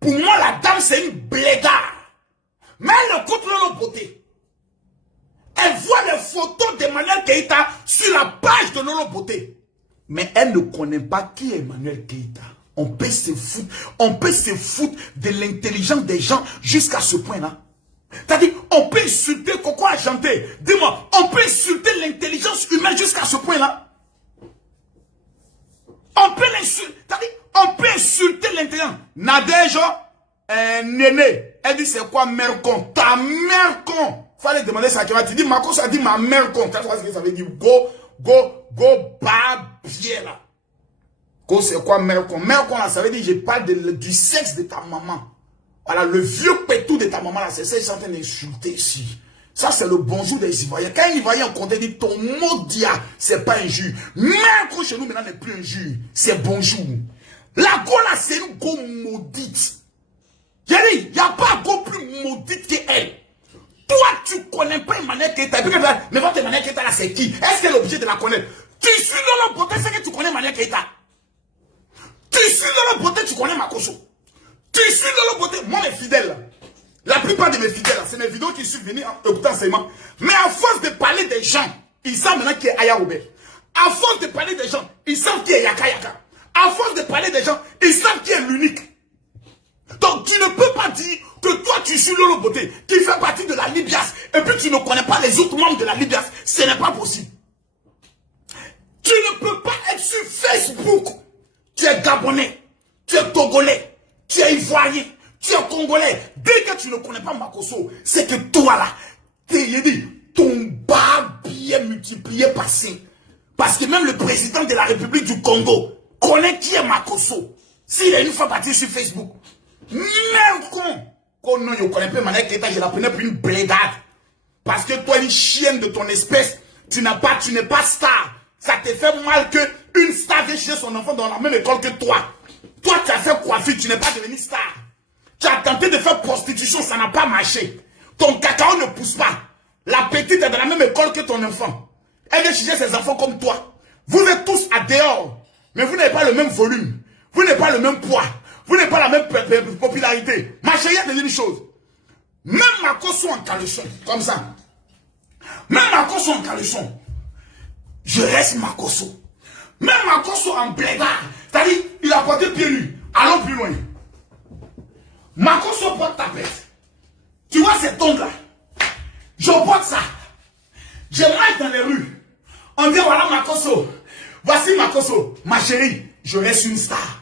Pour moi, la dame, c'est une blédarde. Mais elle écoute Lolo Bouté. Elle voit les photos d'Emmanuel Keita sur la page de Lolo Bouté. Mais elle ne connaît pas qui est Emmanuel Keita. On peut se foutre de l'intelligence des gens jusqu'à ce point-là. C'est-à-dire, on peut insulter Coco Argenté. Dis-moi, on peut insulter l'intelligence humaine jusqu'à ce point-là. On peut l'insulter. C'est-à-dire, on peut insulter l'intelligence. Nadège, Néné, elle dit c'est quoi mère con? Ta mère con. Fallait demander ça à Kema. Tu dis ma cause, ça dit ma mère con. Tu vois ce que ça veut dire? Go, bien là. Go, c'est quoi mère con? Mère con là, ça veut dire je parle du sexe de ta maman. Voilà, le vieux pétou de ta maman là, c'est ça, ils sont en train d'insulter ici. Ça, c'est le bonjour des Ivoiriens. Quand un Ivoirien compte dit ton mot dia, c'est pas injure. Mère con chez nous maintenant n'est plus injure. C'est bonjour. La go là, c'est une go maudite. J'ai dit, il n'y a pas go plus maudite qu'elle. Toi, tu connais pas Emmanuel Keita. Mais votre Emmanuel Keita là, c'est qui? Est-ce qu'elle est obligée de la connaître? Tu suis dans le beauté, c'est que tu connais Emmanuel Keita. Tu suis dans le beauté, tu connais Makosso. Tu suis dans le beauté. Moi, mes fidèles là. La plupart de mes fidèles, c'est mes vidéos qui sont venues en écoutant enseignement. Mais à force de parler des gens, ils savent maintenant qui est Aya Robert. À force de parler des gens, ils savent qui est Yaka Yaka. À force de parler des gens, ils savent qui est l'unique. Donc tu ne peux pas dire que toi tu suis Lolo Bouté, qui fait partie de la Libias, et puis tu ne connais pas les autres membres de la Libias. Ce n'est pas possible. Tu ne peux pas être sur Facebook. Tu es Gabonais, tu es Togolais, tu es Ivoirien, tu es Congolais. Dès que tu ne connais pas Makosso, c'est que toi là, ton bas bien multiplié par 5. Parce que même le président de la République du Congo connaît qui est Makosso. S'il est une fois parti sur Facebook. Même con. Oh non, je ne connais pas Emmanuel Keita, je la prenais pour une blédarde. Parce que toi, une chienne de ton espèce, tu n'es pas star. Ça te fait mal que une star vienne chez son enfant dans la même école que toi. Toi, tu as fait coiffure, tu n'es pas devenu star. Tu as tenté de faire prostitution, ça n'a pas marché. Ton cacao ne pousse pas. La petite est dans la même école que ton enfant. Elle vient chercher ses enfants comme toi. Vous êtes tous à dehors, mais vous n'avez pas le même volume. Vous n'avez pas le même poids. Vous n'avez pas la même popularité. Ma chérie, il y a une chose. Même Makosso en caleçon, comme ça. Même Makosso en caleçon. Je reste Makosso. Même Makosso en blédard. C'est-à-dire, il a porté pieds nus. Allons plus loin. Makosso porte ta pète. Tu vois cet ongle-là? Je porte ça. Je marche dans les rues. On dit voilà Makosso. Voici Makosso. Ma chérie, je reste une star.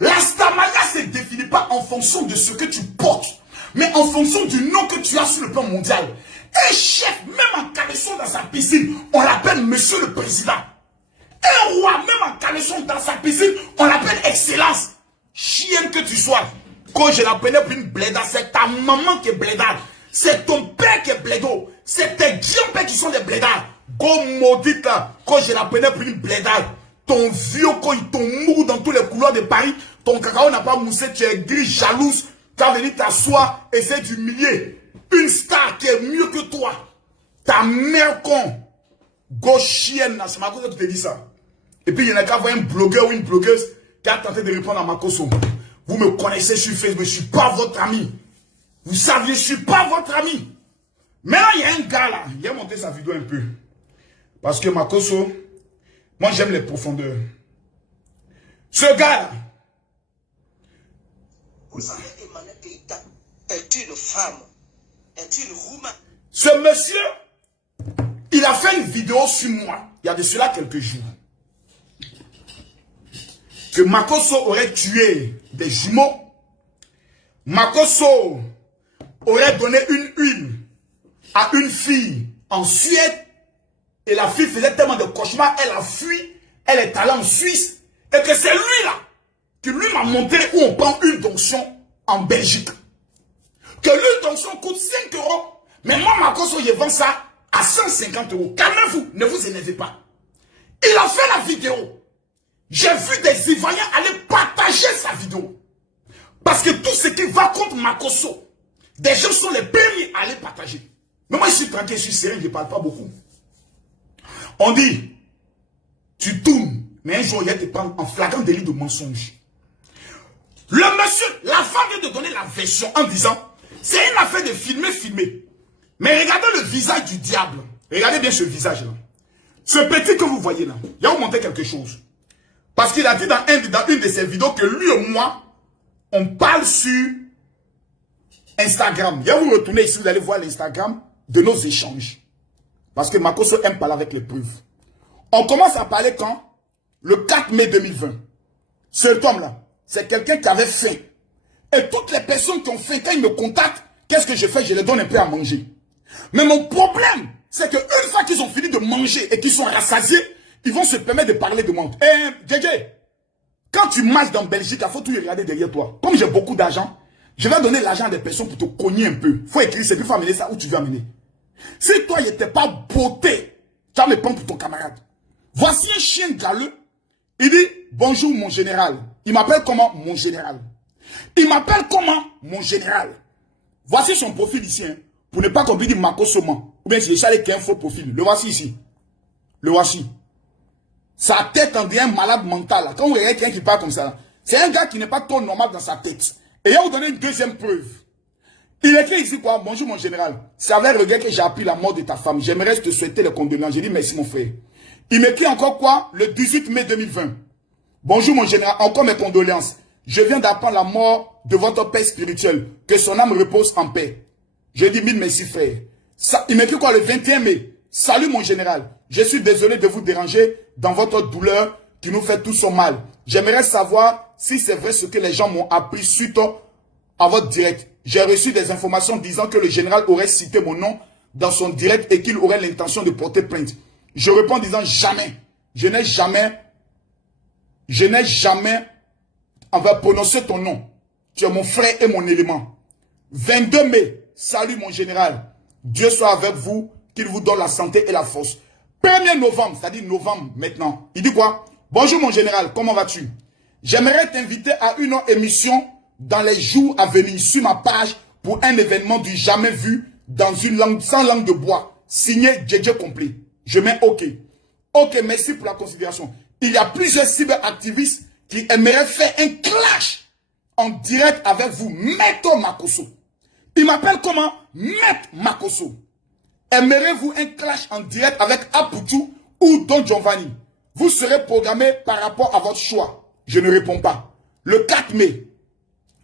La starmania ne se définit pas en fonction de ce que tu portes, mais en fonction du nom que tu as sur le plan mondial. Un chef, même en caleçon dans sa piscine, on l'appelle Monsieur le Président. Un roi, même en caleçon dans sa piscine, on l'appelle Excellence. Chienne que tu sois. Quand je l'appelais pour une blédarde, c'est ta maman qui est blédarde. C'est ton père qui est blédo. C'est tes grands-pères qui sont des blédards. Go maudite là. Quand je l'appelais pour une blédarde, ton vieux, quand il t'ont mouru dans tous les couloirs de Paris, ton cacao n'a pas moussé, tu es gris, jalouse, tu as venu t'asseoir, essayer d'humilier une star qui est mieux que toi. Ta mère con, gauchienne, c'est ma cause que tu te dis ça. Et puis il y en a qu'à voir un blogueur ou une blogueuse qui a tenté de répondre à Makosso. Vous me connaissez sur Facebook, je ne suis pas votre ami. Vous savez, je ne suis pas votre ami. Maintenant, il y a un gars là, il a monté sa vidéo un peu. Parce que Makosso, Moi, j'aime les profondeurs. Ce gars, est une femme, est une roumaine. ce monsieur, il a fait une vidéo sur moi, il y a de cela quelques jours. Que Makosso aurait tué des jumeaux. Makosso aurait donné une huile à une fille en Suède. Et la fille faisait tellement de cauchemars, elle a fui, elle est allée en Suisse. Et que c'est lui là, qui lui m'a montré où on prend une d'onction en Belgique. Que l'huile d'onction coûte 5 €. Mais moi, Makosso, je vends ça à 150 €. Calmez-vous, ne vous énervez pas. Il a fait la vidéo. J'ai vu des Ivoiriens aller partager sa vidéo. Parce que tout ce qui va contre Makosso, des gens sont les premiers à aller partager. Mais moi, je suis tranquille, je suis sérieux, je ne parle pas beaucoup. On dit, tu tournes, mais un jour, il va te prendre en flagrant délit de mensonge. Le monsieur, la femme vient de donner la version en disant, c'est une affaire de filmer. Mais regardez le visage du diable. Regardez bien ce visage-là. Ce petit que vous voyez là, il va vous montrer quelque chose. Parce qu'il a dit dans une de ses vidéos que lui et moi, on parle sur Instagram. Il va vous retourner ici, vous allez voir l'Instagram de nos échanges. Parce que Makosso aime parler avec les preuves. On commence à parler quand? Le 4 mai 2020. Cet homme-là, c'est quelqu'un qui avait faim. Et toutes les personnes qui ont faim, quand ils me contactent, qu'est-ce que je fais? Je les donne un peu à manger. Mais mon problème, c'est qu'une fois qu'ils ont fini de manger et qu'ils sont rassasiés, ils vont se permettre de parler de moi. Eh, JJ, quand tu marches dans Belgique, il faut tout regarder derrière toi. Comme j'ai beaucoup d'argent, je vais donner l'argent à des personnes pour te cogner un peu. Il faut écrire, c'est plus faut amener ça où tu veux amener. Si toi, il n'était pas beauté, tu vas me prendre pour ton camarade. Voici un chien galeux. Il dit, bonjour mon général. Il m'appelle comment? Mon général. Il m'appelle comment? Mon général. Voici son profil ici. Hein. Pour ne pas qu'on puisse dire Makosso. Ou bien si j'ai qui a un faux profil. Le voici ici. Le voici. Sa tête en devient malade mental. Là. Quand vous voyez quelqu'un qui parle comme ça, c'est un gars qui n'est pas trop normal dans sa tête. Et il va vous donner une deuxième preuve. Il écrit ici quoi? Bonjour mon général. C'est avec regret que j'ai appris la mort de ta femme. J'aimerais te souhaiter les condoléances. J'ai dit merci mon frère. Il m'écrit encore quoi? Le 18 mai 2020. Bonjour mon général, encore mes condoléances. Je viens d'apprendre la mort de votre père spirituel. Que son âme repose en paix. J'ai dit mille merci frère. Il m'écrit quoi le 21 mai? Salut mon général. Je suis désolé de vous déranger dans votre douleur qui nous fait tout son mal. J'aimerais savoir si c'est vrai ce que les gens m'ont appris suite à votre direct. J'ai reçu des informations disant que le général aurait cité mon nom dans son direct et qu'il aurait l'intention de porter plainte. Je réponds en disant jamais. Je n'ai jamais prononcé ton nom. Tu es mon frère et mon élément. 22 mai, salut mon général. Dieu soit avec vous, qu'il vous donne la santé et la force. 1er novembre, c'est-à-dire novembre maintenant. Il dit quoi? Bonjour mon général, comment vas-tu? J'aimerais t'inviter à une émission dans les jours à venir sur ma page pour un événement du jamais vu dans une langue sans langue de bois. Signé JJ Complet. Je mets OK. OK, merci pour la considération. Il y a plusieurs cyberactivistes qui aimeraient faire un clash en direct avec vous, Maître Makosso. Il m'appelle comment? Maître Makosso. Aimerez-vous un clash en direct avec Aputu ou Don Giovanni? Vous serez programmé par rapport à votre choix. Je ne réponds pas. Le 4 mai,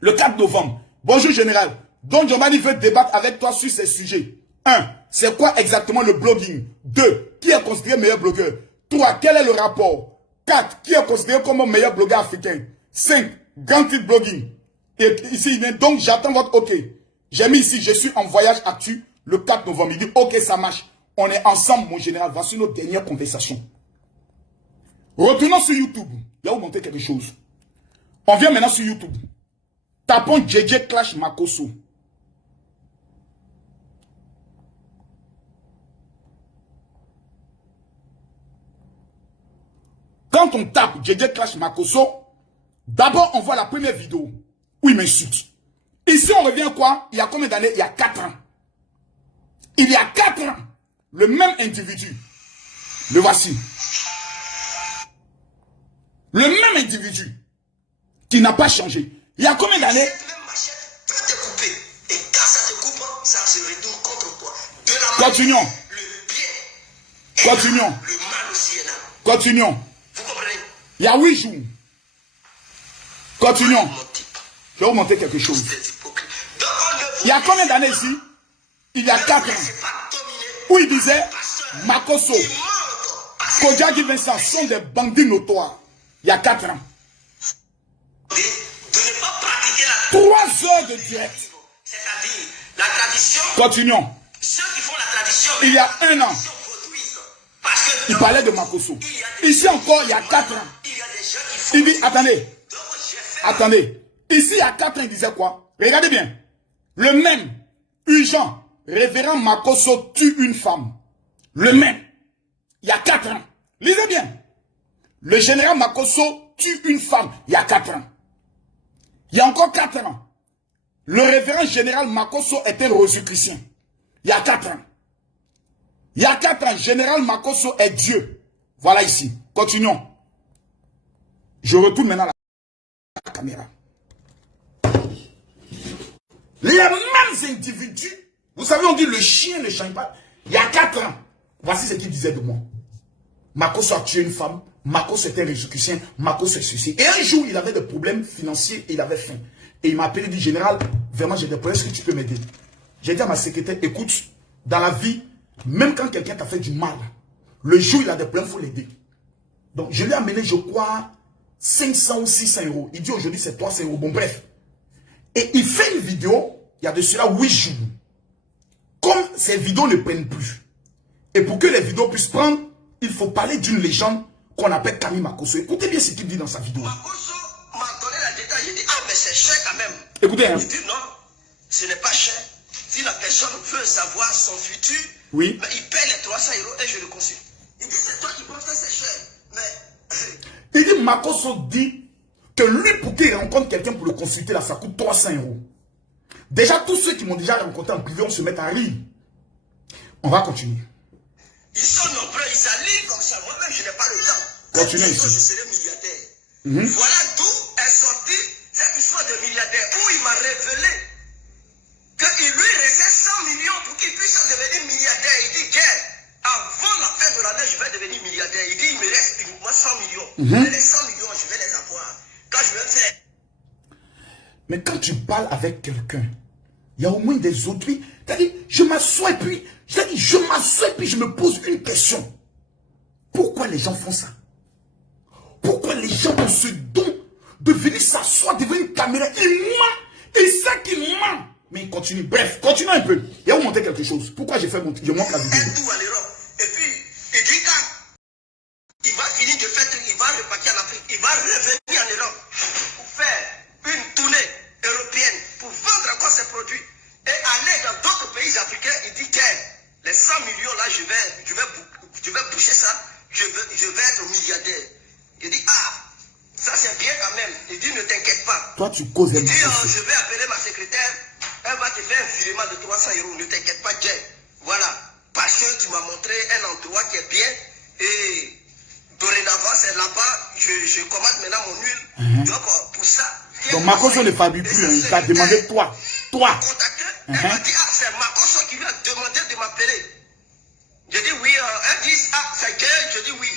le 4 novembre. Bonjour général. Don Giovanni veut débattre avec toi sur ces sujets. 1. C'est quoi exactement le blogging? 2. Qui est considéré meilleur blogueur? 3. Quel est le rapport? 4. Qui est considéré comme meilleur blogueur africain? 5. Grand titre blogging. Et ici, donc j'attends votre OK. J'ai mis ici, je suis en voyage actu le 4 novembre. Il dit OK, ça marche. On est ensemble, mon général. Voici notre dernière conversation. Retournons sur YouTube. Là, vous montrer quelque chose. On vient maintenant sur YouTube. Tapons JJ Clash Makosso. Quand on tape JJ Clash Makosso, d'abord on voit la première vidéo où il m'insulte. Ici on revient quoi? Il y a combien d'années? Il y a 4 ans. Il y a 4 ans, le même individu. Le voici. Le même individu qui n'a pas changé. Il y a combien d'années? Cette même machette peut te couper. Et quand ça te coupe, ça se retourne contre toi. De la Continuons. Le bien. Continuons. Le mal aussi est là. Continuons. Il y a 8 jours. Continuons. Mon type. Je vais vous montrer quelque chose. Vous êtes hypocrite. Donc, on ne vous Il y a combien d'années ici? Il y a 4 ans. Où il disait, Makosso, Kojagi Vincent sont des bandits notoires. Il y a 4 ans. De ne pas pratiquer la 3 heures de direct. c'est-à-dire la tradition. Continuons. Ceux qui font la tradition. Il y a 1 an. Parce que Il parlait de Makosso. Ici encore, il y a 4 ans. il y a des gens qui font. Il dit, attendez. Donc, j'ai fait. Attendez. Ici, il y a 4 ans, il disait quoi? Regardez bien. Le même, Urgent, révérend Makosso tue une femme. Le même. Il y a 4 ans. Lisez bien. Le général Makosso tue une femme. Il y a 4 ans. Il y a encore 4 ans. Le révérend général Makosso était rosicrucien. Il y a 4 ans. Il y a 4 ans, général Makosso est Dieu. Voilà ici. Continuons. Je retourne maintenant à la caméra. Les mêmes individus, vous savez, on dit le chien ne change pas. Il y a 4 ans, voici ce qu'il disait de moi. Makosso a tué une femme, Makosso était résicrucien, Makosso est suicide. Et un jour, il avait des problèmes financiers et il avait faim. Et il m'a appelé et dit, général, vraiment j'ai des problèmes, est-ce que tu peux m'aider? J'ai dit à ma secrétaire, écoute, dans la vie, même quand quelqu'un t'a fait du mal, le jour où il a des problèmes, il faut l'aider. Donc je lui ai amené, je crois, 500 ou 600 euros. Il dit aujourd'hui c'est 300 euros. Bon bref. Et il fait une vidéo, il y a de cela 8 jours. Comme ces vidéos ne prennent plus. Et pour que les vidéos puissent prendre, il faut parler d'une légende qu'on appelle Camille Makosso. Écoutez bien ce qu'il dit dans sa vidéo. Makosso m'a donné la détail. J'ai dit, ah, mais c'est cher quand même. Écoutez, hein. Il dit, non, ce n'est pas cher. Si la personne veut savoir son futur, Oui. mais il paie les 300 euros et je le consulte. Il dit, c'est toi qui penses que c'est cher. Mais. Il dit, Makosso dit que lui, pour qu'il rencontre quelqu'un pour le consulter, là, ça coûte 300 euros. Déjà, tous ceux qui m'ont déjà rencontré en privé, on se met à rire. On va continuer. Ils sont nombreux, ils s'allient comme ça. Moi-même, je n'ai pas le temps. Continuez Sinon, ici. je serai milliardaire. Voilà d'où est sortie cette histoire de milliardaire où il m'a révélé qu'il lui restait 100 millions pour qu'il puisse devenir milliardaire. Il dit, guerre, avant la fin de l'année, je vais devenir milliardaire. Il dit, il me reste uniquement 100 millions. Mais les 100 millions, je vais les avoir. Quand je vais faire. Mais quand tu parles avec quelqu'un, il y a au moins des autres. C'est-à-dire, je m'assois et puis, je me pose une question. Pourquoi les gens font ça? Pourquoi les gens ont ce don de venir s'asseoir devant une caméra? Ils mentent. Ils savent qu'ils mentent. Mais ils continuent. Bref, continuons un peu. Et on vous montrer quelque chose. Pourquoi je montre la vidéo? Un tour en Europe. Et puis, il dit quand il va finir de faire, il va repartir en Afrique. Il va revenir en Europe pour faire une tournée européenne pour vendre encore ses produits. Et aller dans d'autres pays africains, il dit que les 100 millions là, je vais boucher ça. Je vais être milliardaire. Il dit, ah, ça c'est bien quand même. Il dit, ne t'inquiète pas. Toi, tu causes un Il dit, peu. je vais appeler ma secrétaire. Elle va te faire un virement de 300 euros. Ne t'inquiète pas, Jay. Voilà. Parce que tu m'as montré un endroit qui est bien. Et dorénavant, c'est là-bas. Je commande maintenant mon huile. Donc, pour ça. Donc, Makosso ne fabrique plus. Hein. Il t'a demandé toi. Toi. Contacté. Elle m'a dit, ah, c'est Makosso qui lui a demandé de m'appeler. Je dis oui. Elle dit, ah, c'est Jay. Je dis oui.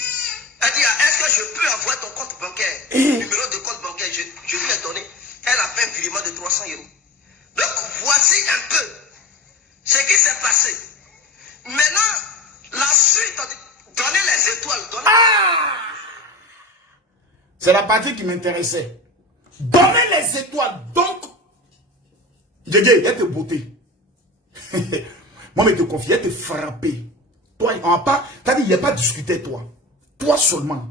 Elle dit, ah, est-ce que je peux avoir ton compte bancaire? Numéro de compte bancaire, je lui ai donné. Elle a fait un virement de 300 euros. Donc, voici un peu ce qui s'est passé. Maintenant, la suite, donner les étoiles. C'est la partie qui m'intéressait. Donner les étoiles. Donc, Djédjé, il y a te beauté. Moi, mais te confier, il te frapper. Toi, on n'a pas, t'as dit, il n'y a pas discuté, toi. Toi seulement.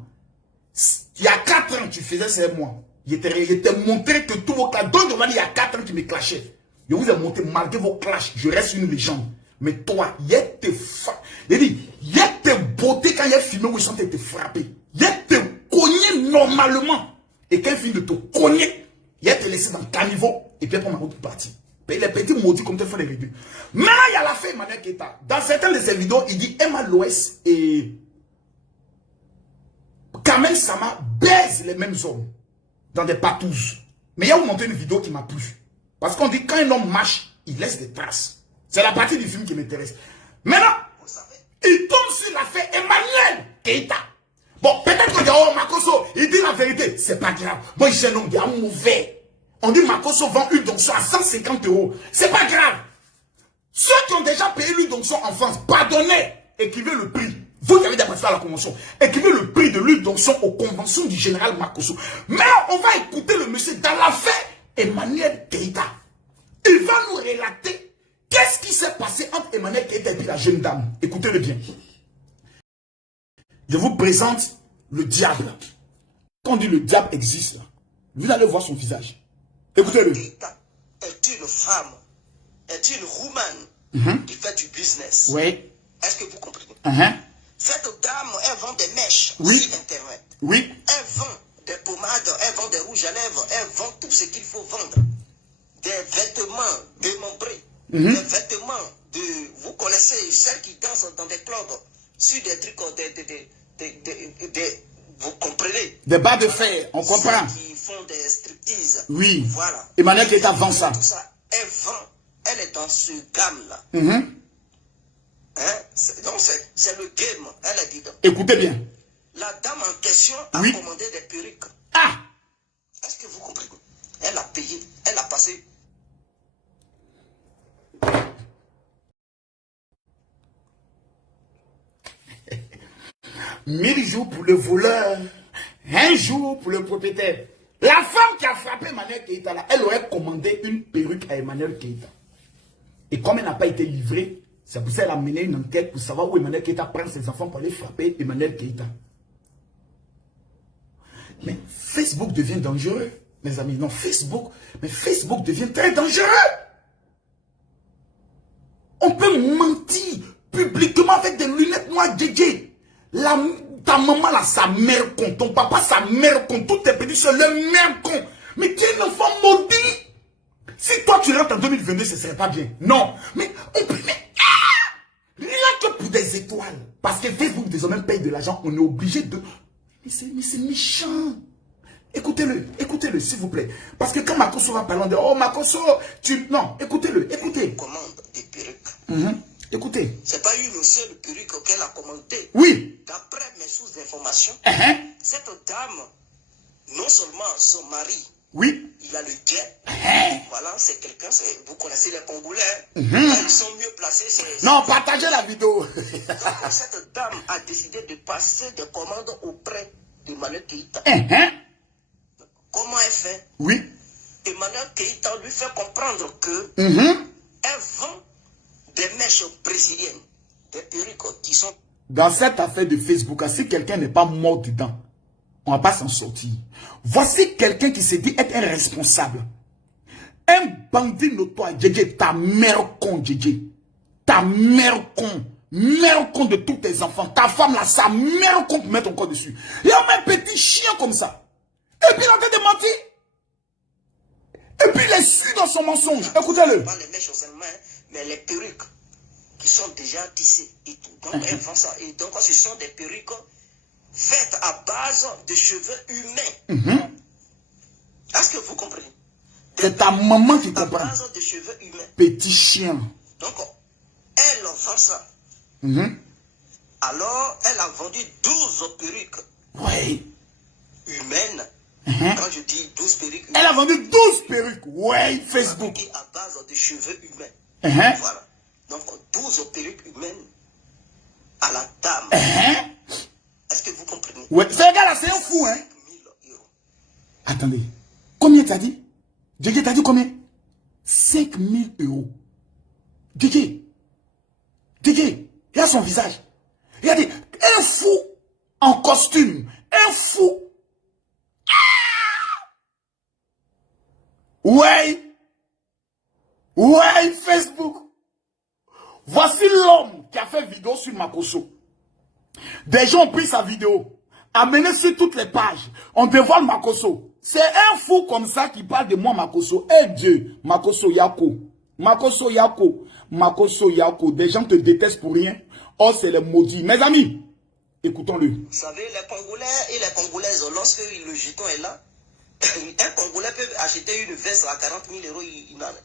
Il y a 4 ans, tu faisais 7 mois. Il t'a montré que tous vos clashs. Donc, il y a 4 ans, tu me clashais. Je vous ai montré, malgré vos clashs, je reste une légende. Mais toi, il y a tes il y a tes beautés quand il y a filmé où ils sont te frapper. Il y a te cogner normalement. Et quand il finit de te cogner, il y a te laisser dans le caniveau. Et puis, pour ma route partie. Les petits maudits comme tu fais les réduits. Maintenant, il y a la femme Emmanuel Keita. Dans certaines de ses vidéos, il dit Emma Loès et Kamel Sama baisent les mêmes hommes dans des patouses. Mais il y a vous montré une vidéo qui m'a plu. Parce qu'on dit quand un homme marche, il laisse des traces. C'est la partie du film qui m'intéresse. Maintenant, il tombe sur l'affaire Emmanuel Keita. Bon, peut-être qu'on dit, oh, Makosso, il dit la vérité. C'est pas grave. Moi, j'ai un homme bien mauvais. On dit, Makosso vend une donction à 150 €. C'est pas grave. Ceux qui ont déjà payé l'huile d'onction en France, pardonnez, écrivez le prix. Vous qui avez déjà fait la convention, écrivez le prix de l'huile d'onction aux conventions du général Makosso. Mais on va écouter le monsieur dans l'affaire Emmanuel Keïta. Il va nous relater qu'est-ce qui s'est passé entre Emmanuel Keïta et puis la jeune dame. Écoutez-le bien. Je vous présente le diable. Quand on dit le diable existe, vous allez voir son visage. Écoutez-le. Keïta est une femme, est une roumaine qui fait du business. Oui. Est-ce que vous comprenez? Cette dame, elle vend des mèches sur Internet. Oui. Elle vend des pommades, elle vend des rouges à lèvres, elle vend tout ce qu'il faut vendre. Des vêtements démembrés, des vêtements de... Vous connaissez celles qui dansent dans des clubs, sur des trucs, vous comprenez? Des bas de fer, on comprend. Celles qui font des striptease. Oui. Voilà. Emmanuel Keïta vend ça. Tout ça, elle vend. Elle est dans ce gamme-là. Donc c'est le game, elle a dit. Écoutez bien. La dame en question a commandé des perruques. Ah! Est-ce que vous comprenez? Elle a payé, elle a passé. « 1000 jours pour le voleur, 1 jour pour le propriétaire. » La femme qui a frappé Emmanuel Keïta là, elle aurait commandé une perruque à Emmanuel Keïta. Et comme elle n'a pas été livrée, c'est pour ça qu'elle a mené une enquête pour savoir où Emmanuel Keïta prend ses enfants pour aller frapper Emmanuel Keïta. Mais Facebook devient dangereux, mes amis. Non, Facebook devient très dangereux. On peut mentir publiquement avec des lunettes noires, Djidji. Ta maman là, sa mère con, ton papa, sa mère con, tous tes petits soeurs, leur mère con. Mais tu es un enfant maudit. Si toi tu rentres en 2022, ce serait pas bien. Non. Mais on peut... Rien que pour des étoiles. Parce que Facebook désormais paye de l'argent, on est obligé de... Mais c'est méchant. Écoutez-le, s'il vous plaît. Parce que quand Makosso va parler de... Oh, Makosso, tu... Non, écoutez-le, écoutez. Commande des perruques. Écoutez. C'est pas une seule perruque qu'elle a commandée. Oui. D'après mes sources d'information, cette dame, non seulement son mari, il a le jet. Voilà, c'est quelqu'un, vous connaissez les Congolais. Ils sont mieux placés. Non, partagez la vidéo. Donc, cette dame a décidé de passer des commandes auprès d'Emmanuel Keïta. Comment elle fait? Oui. Emmanuel Keïta lui fait comprendre que elle vend des mèches brésiliennes, des perruques qui sont... Dans cette affaire de Facebook, si quelqu'un n'est pas mort dedans, on ne va pas s'en sortir. Voici quelqu'un qui se dit être un responsable. Un bandit notoire, Djidji, ta mère con, Djidji. Ta mère con. Mère con de tous tes enfants. Ta femme là, sa mère con pour mettre ton corps dessus. Il y a un petit chien comme ça. Et puis il est en train de mentir. Et puis il est su dans son mensonge. Écoutez-le. Pas les mèches seulement, mais les perruques qui sont déjà tissées et tout. Donc elles font ça. Et donc ce sont des perruques faites à base de cheveux humains. Est-ce que vous comprenez? C'est ta maman qui comprend. À base de cheveux humains. Petit chien. Donc elle vend ça. Alors elle a vendu 12 perruques. Oui. Humaines. Quand je dis 12 perruques humaines. Elle a vendu 12 perruques. Oui, Facebook. À base de cheveux humains. Voilà. Donc 12 perruques humaines à la dame. Est-ce que vous comprenez? Oui, ce gars-là, c'est un fou, hein? 5 000 €. Attendez. Combien t'as dit? Djidji, t'as dit combien? 5 000 €. Djidji, regarde son visage. Regardez, un fou en costume. Un fou. Ouais, Facebook. Voici l'homme qui a fait vidéo sur Makosso. Des gens ont pris sa vidéo, amené sur toutes les pages. On dévoile Makosso. C'est un fou comme ça qui parle de moi, Makosso. Eh Dieu, Makosso Yako. Makosso Yako. Makosso Yako. Des gens te détestent pour rien. Oh, c'est les maudits. Mes amis, écoutons-le. Vous savez, les Congolais et les Congolaises, lorsque le jeton est là, un Congolais peut acheter une veste à 40 000 €,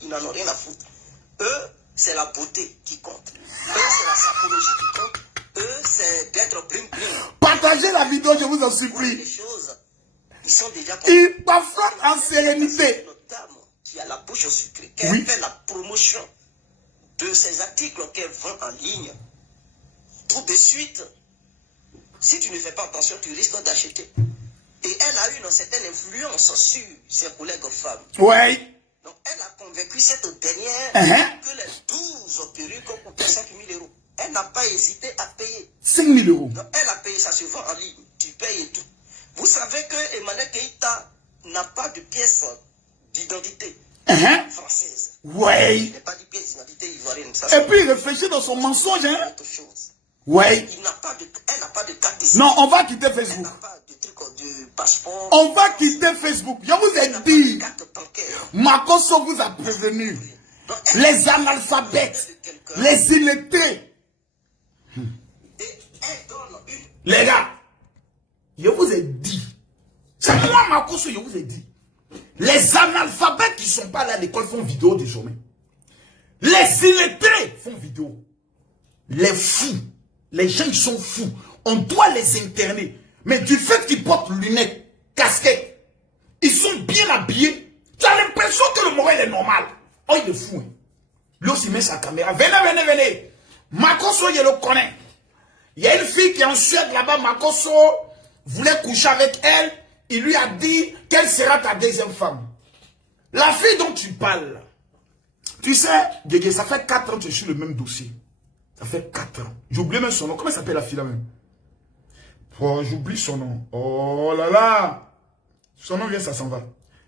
il n'en a rien à foutre. Eux, c'est la beauté qui compte. Eux, c'est la sapologie qui compte. eux, c'est d'être bling bling. Partagez la vidéo, je vous en Les supplie. choses, ils sont déjà... Il parfois en sérénité. Notre dame qui a la bouche sucrée, qui Oui. fait la promotion de ces articles qu'elle vend en ligne. Tout de suite, si tu ne fais pas attention, tu risques d'acheter. Et elle a une certaine influence sur ses collègues femmes. Oui. Donc elle a convaincu cette dernière Uh-huh. que les 12 perruques coûtaient 5 000 €. Elle n'a pas hésité à payer. 5 000 €. Donc elle a payé, ça se vend en ligne. Tu payes et tout. Vous savez que Emmanuel Keïta n'a pas de pièce d'identité Uh-huh. française. Oui. Il n'a pas de pièce d'identité ivoirienne. Ça, Et c'est puis il réfléchit dans son mensonge. Hein? autre chose. Oui. Elle n'a pas de carte d'identité. Non, on va quitter Elle Facebook. n'a pas de truc de passeport. On va quitter Facebook. Je vous Elle n'a ai pas de dit. carte bancaire. Makoso vous a prévenu. Donc, elle Les analphabètes. Les illettrés. Et elle donne une... Les gars. Je vous ai dit. C'est moi Makoso, je vous ai dit. Les analphabètes qui ne sont pas là à l'école font vidéo désormais. Les illettrés font vidéo. Les fous. Les gens ils sont fous. On doit les interner. Mais du fait qu'ils portent lunettes, casquettes, ils sont bien habillés. Tu as l'impression que le moral est normal. Oh, il est fou. Hein. Lui aussi met sa caméra. Venez. Makoso, je le connais. Il y a une fille qui est en Suède là-bas. Makoso voulait coucher avec elle. Il lui a dit quelle sera ta deuxième femme. La fille dont tu parles. Tu sais, Guégué, ça fait 4 ans que je suis le même dossier. Ça fait 4 ans. J'oublie même son nom. Comment s'appelle la fille là même? Oh, j'oublie son nom. Oh là là. Son nom vient, ça s'en va.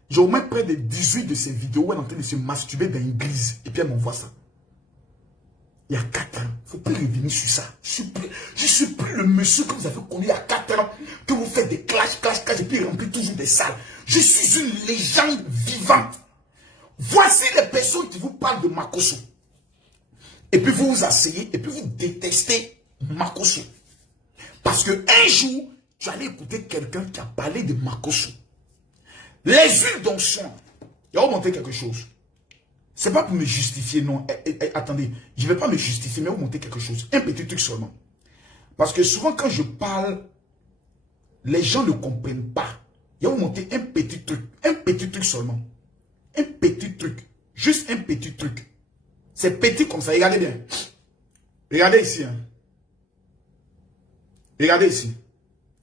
J'ai au moins près de 18 de ces vidéos où elle est en train de se masturber dans l'église. Et puis elle m'envoie ça. Il y a 4 ans. Il ne faut plus revenir sur ça. Je suis plus le monsieur que vous avez connu il y a 4 ans. Que vous faites des clash. Et puis remplir toujours des salles. Je suis une légende vivante. Voici les personnes qui vous parlent de Makoso. Et puis vous vous asseyez. Et puis vous détestez Makoso. Parce qu'un jour, tu allais écouter quelqu'un qui a parlé de Makoso. Les huiles d'onction. Il va vous montrer quelque chose. C'est pas pour me justifier, non. Attendez, je ne vais pas me justifier, mais vous montrer quelque chose. Un petit truc seulement. Parce que souvent, quand je parle, les gens ne comprennent pas. Il va vous montrer un petit truc. Un petit truc seulement. Un petit truc. Juste un petit truc. C'est petit comme ça. Regardez bien. Regardez ici. Hein. Regardez ici.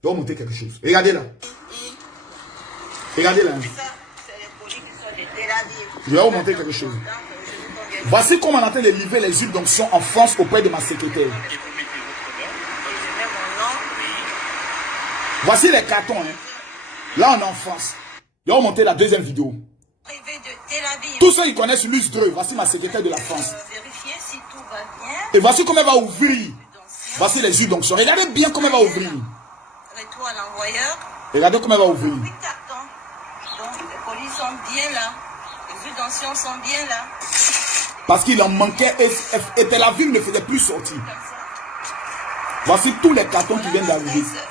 Je vais vous montrer quelque chose. Regardez là. Regardez là. Je vais vous montrer quelque chose. Voici comment on a en train de livrer les huiles d'onction en France auprès de ma secrétaire. Voici les cartons. Hein. Là, on est en France. Je vais vous montrer la deuxième vidéo. Tous ceux qui connaissent l'USDRE, voici ma secrétaire de la France. Et voici comment elle va ouvrir. Voici les huiles d'onction. Regardez bien comment elle va ouvrir. Retour à l'envoyeur. Regardez comment elle va ouvrir. 8 cartons. Donc les colis sont bien là. Les huiles d'onction sont bien là. Parce qu'il en manquait et Tel Aviv ne faisait plus sortir. Comme ça. Voici tous les cartons qui viennent d'arriver. Voilà.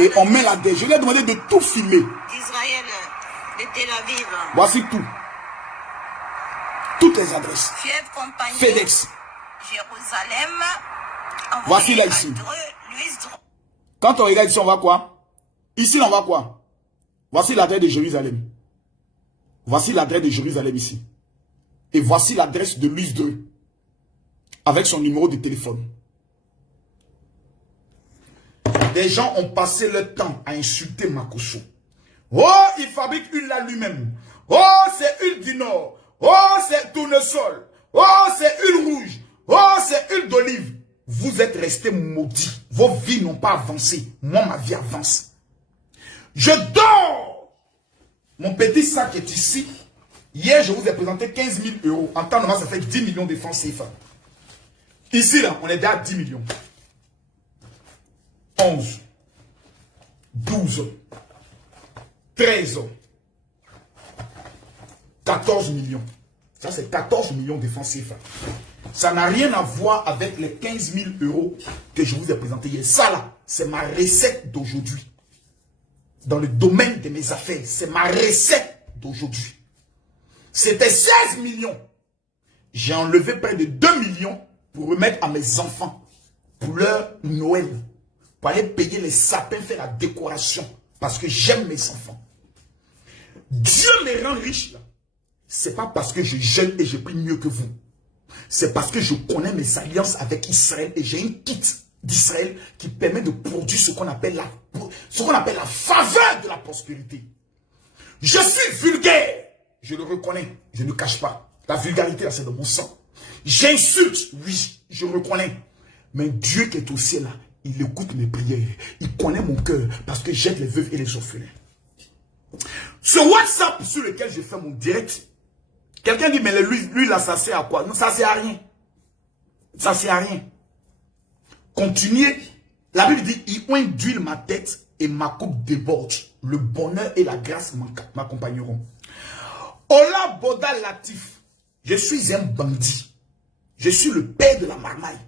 Et on met la dé. Je lui ai demandé de tout filmer. Israël de Tel Aviv. Voici tout. Toutes les adresses. Fièvre compagnie. FedEx. Jérusalem. Voici là ici. Quand on regarde ici, on voit quoi? Ici, on voit quoi? Voici l'adresse de Jérusalem. Voici l'adresse de Jérusalem ici. Et voici l'adresse de l'USDRE. Avec son numéro de téléphone. Des gens ont passé leur temps à insulter Makoso. Oh, il fabrique une là lui-même. Oh, c'est huile du Nord. Oh, c'est tournesol. Oh, c'est huile rouge. Oh, c'est huile d'olive. Vous êtes restés maudits. Vos vies n'ont pas avancé. Moi, ma vie avance. Je dors. Mon petit sac est ici. Hier, je vous ai présenté 15 000 €. En temps normal, ça fait 10 millions de francs CFA. Ici, là, on est déjà à 10 millions. 11, 12, 13, 14 millions. Ça, c'est 14 millions de francs CFA. Ça n'a rien à voir avec les 15 000 € que je vous ai présentés hier. Ça, là, c'est ma recette d'aujourd'hui. Dans le domaine de mes affaires, c'est ma recette d'aujourd'hui. C'était 16 millions. J'ai enlevé près de 2 millions pour remettre à mes enfants. pour leur Noël, pour aller payer les sapins, faire la décoration, parce que j'aime mes enfants. Dieu me rend riche, là. C'est pas parce que je jeûne et je prie mieux que vous. C'est parce que je connais mes alliances avec Israël et j'ai une kit d'Israël qui permet de produire ce qu'on appelle la faveur de la prospérité. Je suis vulgaire, je le reconnais, je ne cache pas. La vulgarité, là, c'est dans mon sang. J'insulte, oui, je reconnais. Mais Dieu qui est au ciel, là, il écoute mes prières. Il connaît mon cœur parce que j'aide les veuves et les orphelins. Ce WhatsApp sur lequel j'ai fait mon direct, quelqu'un dit, mais lui là, ça sert à quoi? Non, ça sert à rien. Ça sert à rien. Continuez. La Bible dit, il oint d'huile ma tête et ma coupe déborde. Le bonheur et la grâce m'accompagneront. Ola Boda Latif. Je suis un bandit. Je suis le père de la marmaille.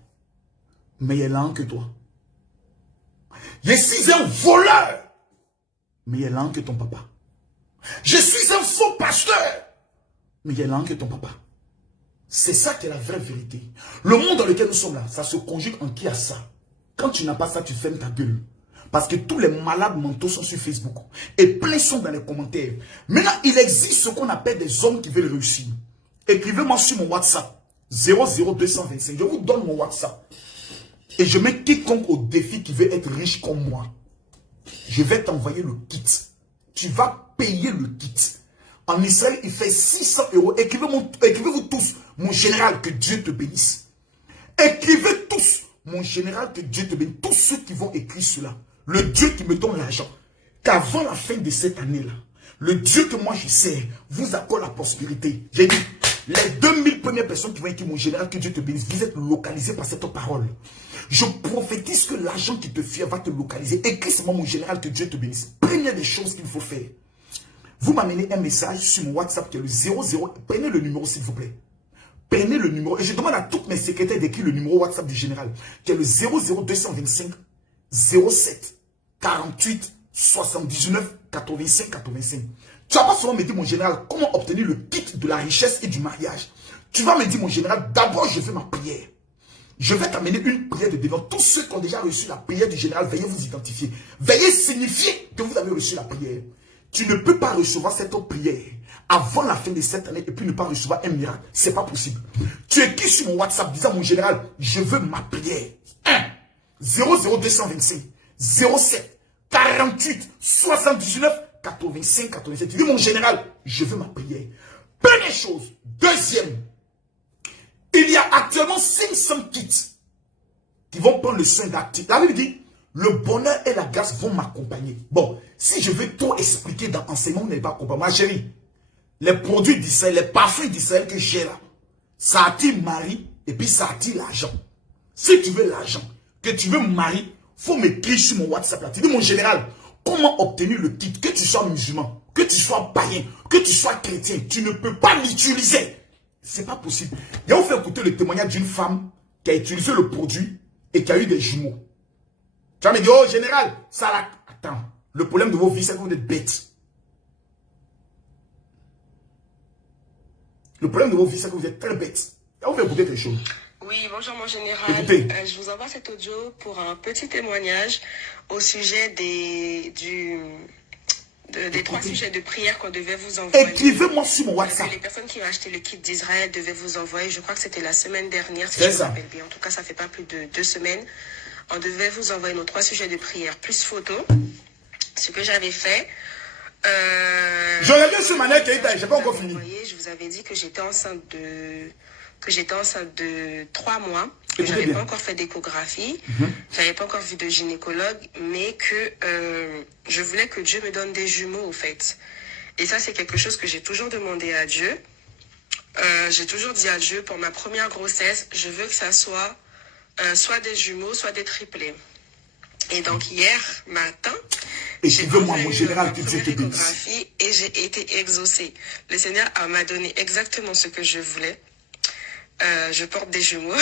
Mais il est là que toi. Je suis un voleur. Mais il est là que ton papa. Je suis un faux pasteur. Mais il est là que ton papa. C'est ça qui est la vraie vérité. Le monde dans lequel nous sommes là, ça se conjugue en qui a ça. Quand tu n'as pas ça, tu fermes ta gueule. Parce que tous les malades mentaux sont sur Facebook. Et plein sont dans les commentaires. Maintenant, il existe ce qu'on appelle des hommes qui veulent réussir. Écrivez-moi sur mon WhatsApp. 00225. Je vous donne mon WhatsApp. Et je mets quiconque au défi qui veut être riche comme moi. Je vais t'envoyer le kit. Tu vas payer le kit. En Israël, il fait 600 €. Écrivez-vous tous, mon général, que Dieu te bénisse. Écrivez tous, mon général, que Dieu te bénisse. Tous ceux qui vont écrire cela. Le Dieu qui me donne l'argent. Qu'avant la fin de cette année-là, le Dieu que moi je sers vous accorde la prospérité. J'ai dit, les 2000 premières personnes qui vont écrire mon général, que Dieu te bénisse, vous êtes localisés par cette parole. Je prophétise que l'argent qui te fait va te localiser. Écris-moi mon général, que Dieu te bénisse. Première des choses qu'il faut faire. Vous m'amenez un message sur mon WhatsApp qui est le 00. Prenez le numéro s'il vous plaît. Prenez le numéro. Et je demande à toutes mes secrétaires d'écrire le numéro WhatsApp du général. Qui est le 00225 07 48 79 85 85. Tu vas pas seulement me dire mon général comment obtenir le kit de la richesse et du mariage. Tu vas me dire mon général, d'abord je fais ma prière. Je vais t'amener une prière de délivrance. Tous ceux qui ont déjà reçu la prière du général, veuillez vous identifier. Veuillez signifier que vous avez reçu la prière. Tu ne peux pas recevoir cette autre prière avant la fin de cette année et puis ne pas recevoir un miracle. C'est pas possible. Tu écris sur mon WhatsApp disant mon général, je veux ma prière. 1 00225 07 48 79 85 87. Tu dis mon général, je veux ma prière. Première chose. Deuxième. Il y a actuellement 500 kits qui vont prendre le soin d'actifs. La Bible dit, le bonheur et la grâce vont m'accompagner. Bon, si je veux tout expliquer dans l'enseignement, n'est pas compris. Ma chérie, les produits d'Israël, les parfums d'Israël que j'ai là, ça attire mari et puis ça attire l'argent. Si tu veux l'argent, que tu veux mari, faut m'écrire sur mon WhatsApp là. Tu dis mon général, comment obtenir le kit? Que tu sois musulman, que tu sois païen, que tu sois chrétien, tu ne peux pas l'utiliser. C'est pas possible. Et on fait écouter le témoignage d'une femme qui a utilisé le produit et qui a eu des jumeaux. Tu vas me dire, oh général, ça là. Attends, le problème de vos vies, c'est que vous êtes bêtes. Le problème de vos vies, c'est que vous êtes très bêtes. Et on fait écouter quelque chose. Oui, bonjour mon général. Écoutez. Je vous envoie cet audio pour un petit témoignage au sujet des 3 sujets de prière qu'on devait vous envoyer. Écrivez-moi sur mon WhatsApp. Les personnes qui ont acheté le kit d'Israël devaient vous envoyer, je crois que c'était la semaine dernière, si C'est je me ça. rappelle bien. En tout cas, ça fait pas plus de 2 semaines. On devait vous envoyer nos 3 sujets de prière, plus photos. Ce que j'avais fait. Je reviens sur ma net, j'ai pas encore fini. Je vous avais dit que j'étais enceinte de 3 mois, que Écoutez j'avais bien. pas encore fait d'échographie, j'avais pas encore vu de gynécologue, mais que je voulais que Dieu me donne des jumeaux au fait. Et ça, c'est quelque chose que j'ai toujours demandé à Dieu. J'ai toujours dit à Dieu, pour ma première grossesse, je veux que ça soit soit des jumeaux, soit des triplés. Et donc hier matin, Écrivez-moi mon général, que Dieu te bénisse. échographie et j'ai été exaucée. Le Seigneur m'a donné exactement ce que je voulais. Je porte des jumeaux.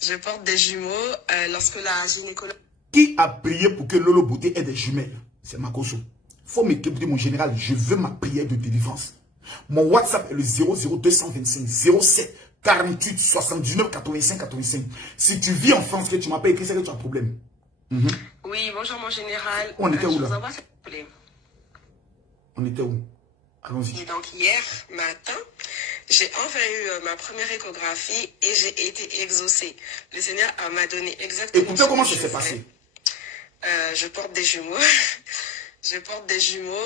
Je porte des jumeaux lorsque la gynécologue... Qui a prié pour que Lolo Beauté ait des jumelles? C'est Makoso. Faut m'écrire, mon général, je veux ma prière de délivrance. Mon WhatsApp est le 00225 07 48 79 85 85. Si tu vis en France, que tu m'appelles écrit, c'est que tu as un problème. Oui, bonjour mon général. On était où là? On était où? Allons-y. Et donc hier matin, j'ai enfin eu ma première échographie et j'ai été exaucée. Le Seigneur m'a donné exactement. Écoutez comment ça s'est passé. Je porte des jumeaux. Je porte des jumeaux.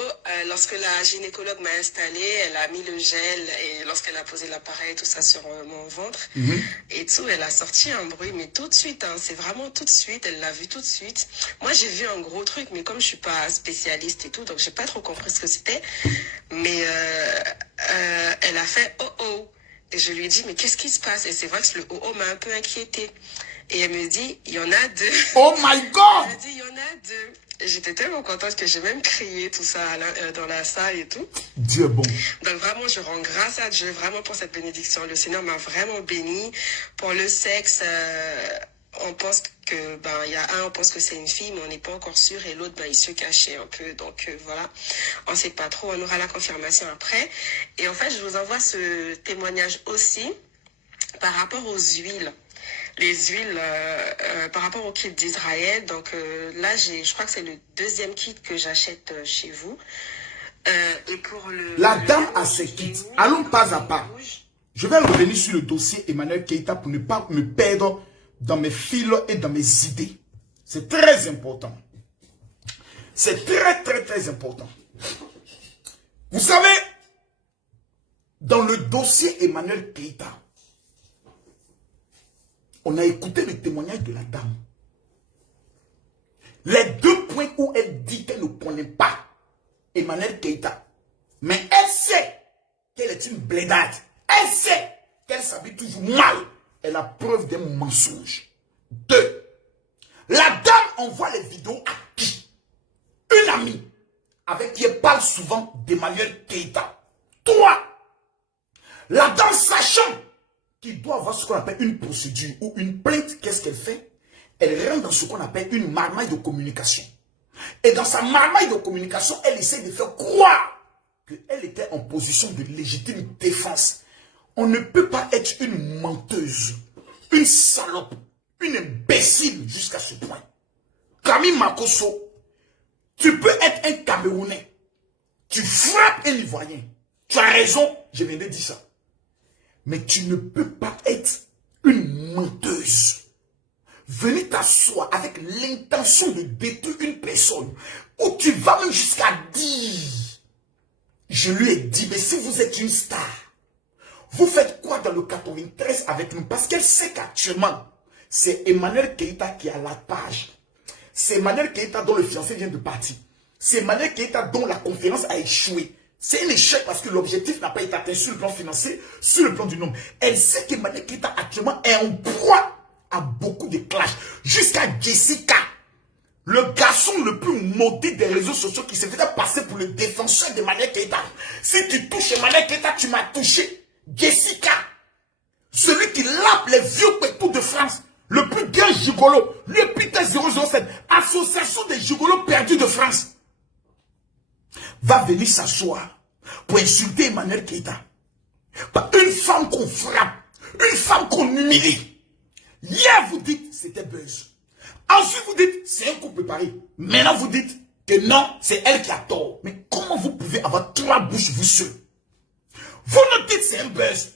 Lorsque la gynécologue m'a installée, elle a mis le gel et lorsqu'elle a posé l'appareil, tout ça sur mon ventre et tout, elle a sorti un bruit, mais tout de suite, hein, c'est vraiment tout de suite, elle l'a vu tout de suite. Moi, j'ai vu un gros truc, mais comme je suis pas spécialiste et tout, donc j'ai pas trop compris ce que c'était. Mais elle a fait oh oh. Et je lui ai dit, mais qu'est-ce qui se passe? Et c'est vrai que le oh oh m'a un peu inquiétée. Et elle me dit, il y en a 2. Oh my God! Elle me dit, il y en a 2. Et j'étais tellement contente que j'ai même crié tout ça dans la salle et tout. Dieu est bon. Donc vraiment, je rends grâce à Dieu vraiment pour cette bénédiction. Le Seigneur m'a vraiment béni. Pour le sexe, on pense que il y a un, on pense que c'est une fille, mais on n'est pas encore sûr. Et l'autre, il se cachait un peu. Donc voilà, on ne sait pas trop. On aura la confirmation après. Et en fait, je vous envoie ce témoignage aussi par rapport aux huiles. Les huiles par rapport au kit d'Israël. Donc là, je crois que c'est le 2e kit que j'achète chez vous. Et pour la dame a ses kits. Allons pas à pas. Je vais revenir sur le dossier Emmanuel Keita pour ne pas me perdre dans mes fils et dans mes idées. C'est très important. C'est très, très, très important. Vous savez, dans le dossier Emmanuel Keita, on a écouté le témoignage de la dame. Les 2 points où elle dit qu'elle ne connaît pas Emmanuel Keita. Mais elle sait qu'elle est une blédade. Elle sait qu'elle s'habille toujours mal. Elle a preuve d'un mensonge. 2. La dame envoie les vidéos à qui? Une amie avec qui elle parle souvent d'Emmanuel Keita. 3. La dame sachant qu'il doit avoir ce qu'on appelle une procédure ou une plainte, qu'est-ce qu'elle fait? Elle rentre dans ce qu'on appelle une marmaille de communication. Et dans sa marmaille de communication, elle essaie de faire croire qu'elle était en position de légitime défense. On ne peut pas être une menteuse, une salope, une imbécile jusqu'à ce point. Camille Makosso, tu peux être un Camerounais. Tu frappes un Ivoirien. Tu as raison, je viens de dire ça. Mais tu ne peux pas être une menteuse. Venez t'asseoir avec l'intention de détruire une personne. Ou tu vas même jusqu'à dire. Je lui ai dit, mais si vous êtes une star, vous faites quoi dans le 93 avec nous? Parce qu'elle sait qu'actuellement, c'est Emmanuel Keita qui a la page. C'est Emmanuel Keita dont le fiancé vient de partir. C'est Emmanuel Keita dont la conférence a échoué. C'est un échec parce que l'objectif n'a pas été atteint sur le plan financier, sur le plan du nombre. Elle sait qu'Emmanuel Keita actuellement est en proie à beaucoup de clashs. Jusqu'à Jessica, le garçon le plus maudit des réseaux sociaux qui se faisait passer pour le défenseur d'Emmanuel Keita. Si tu touches Emmanuel Keita, tu m'as touché. Jessica, celui qui lappe les vieux pétous de France, le plus grand gigolo, le Peter 007, association des gigolos perdus de France, va venir s'asseoir pour insulter Emmanuel Keita. Une femme qu'on frappe, une femme qu'on humilie. Hier, vous dites c'était buzz. Ensuite, vous dites c'est un coup préparé. Maintenant, vous dites que non, c'est elle qui a tort. Mais comment vous pouvez avoir 3 bouches, vous seul? Vous nous dites c'est un buzz.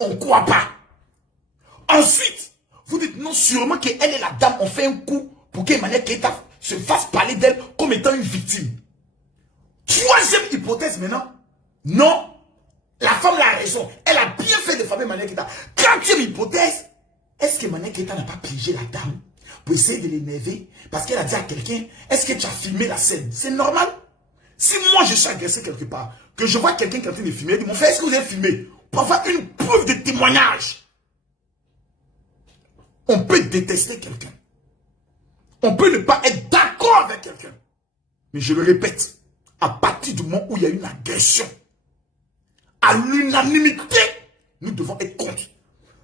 On ne croit pas. Ensuite, vous dites non, sûrement qu'elle est la dame. On fait un coup pour qu'Emmanuel Keita se fasse parler d'elle comme étant une victime. 3e hypothèse maintenant. Non, la femme a raison. Elle a bien fait de famille Emmanuel Keita. 4e hypothèse. Est-ce qu'Emmanuel Keita n'a pas piégé la dame pour essayer de l'énerver? Parce qu'elle a dit à quelqu'un, est-ce que tu as filmé la scène? C'est normal. Si moi je suis agressé quelque part, que je vois quelqu'un qui est en train de filmer, dit, mon frère, est-ce que vous avez filmé? Pour avoir une preuve de témoignage. On peut détester quelqu'un. On peut ne pas être d'accord avec quelqu'un. Mais je le répète, à partir du moment où il y a une agression, à l'unanimité, nous devons être contre.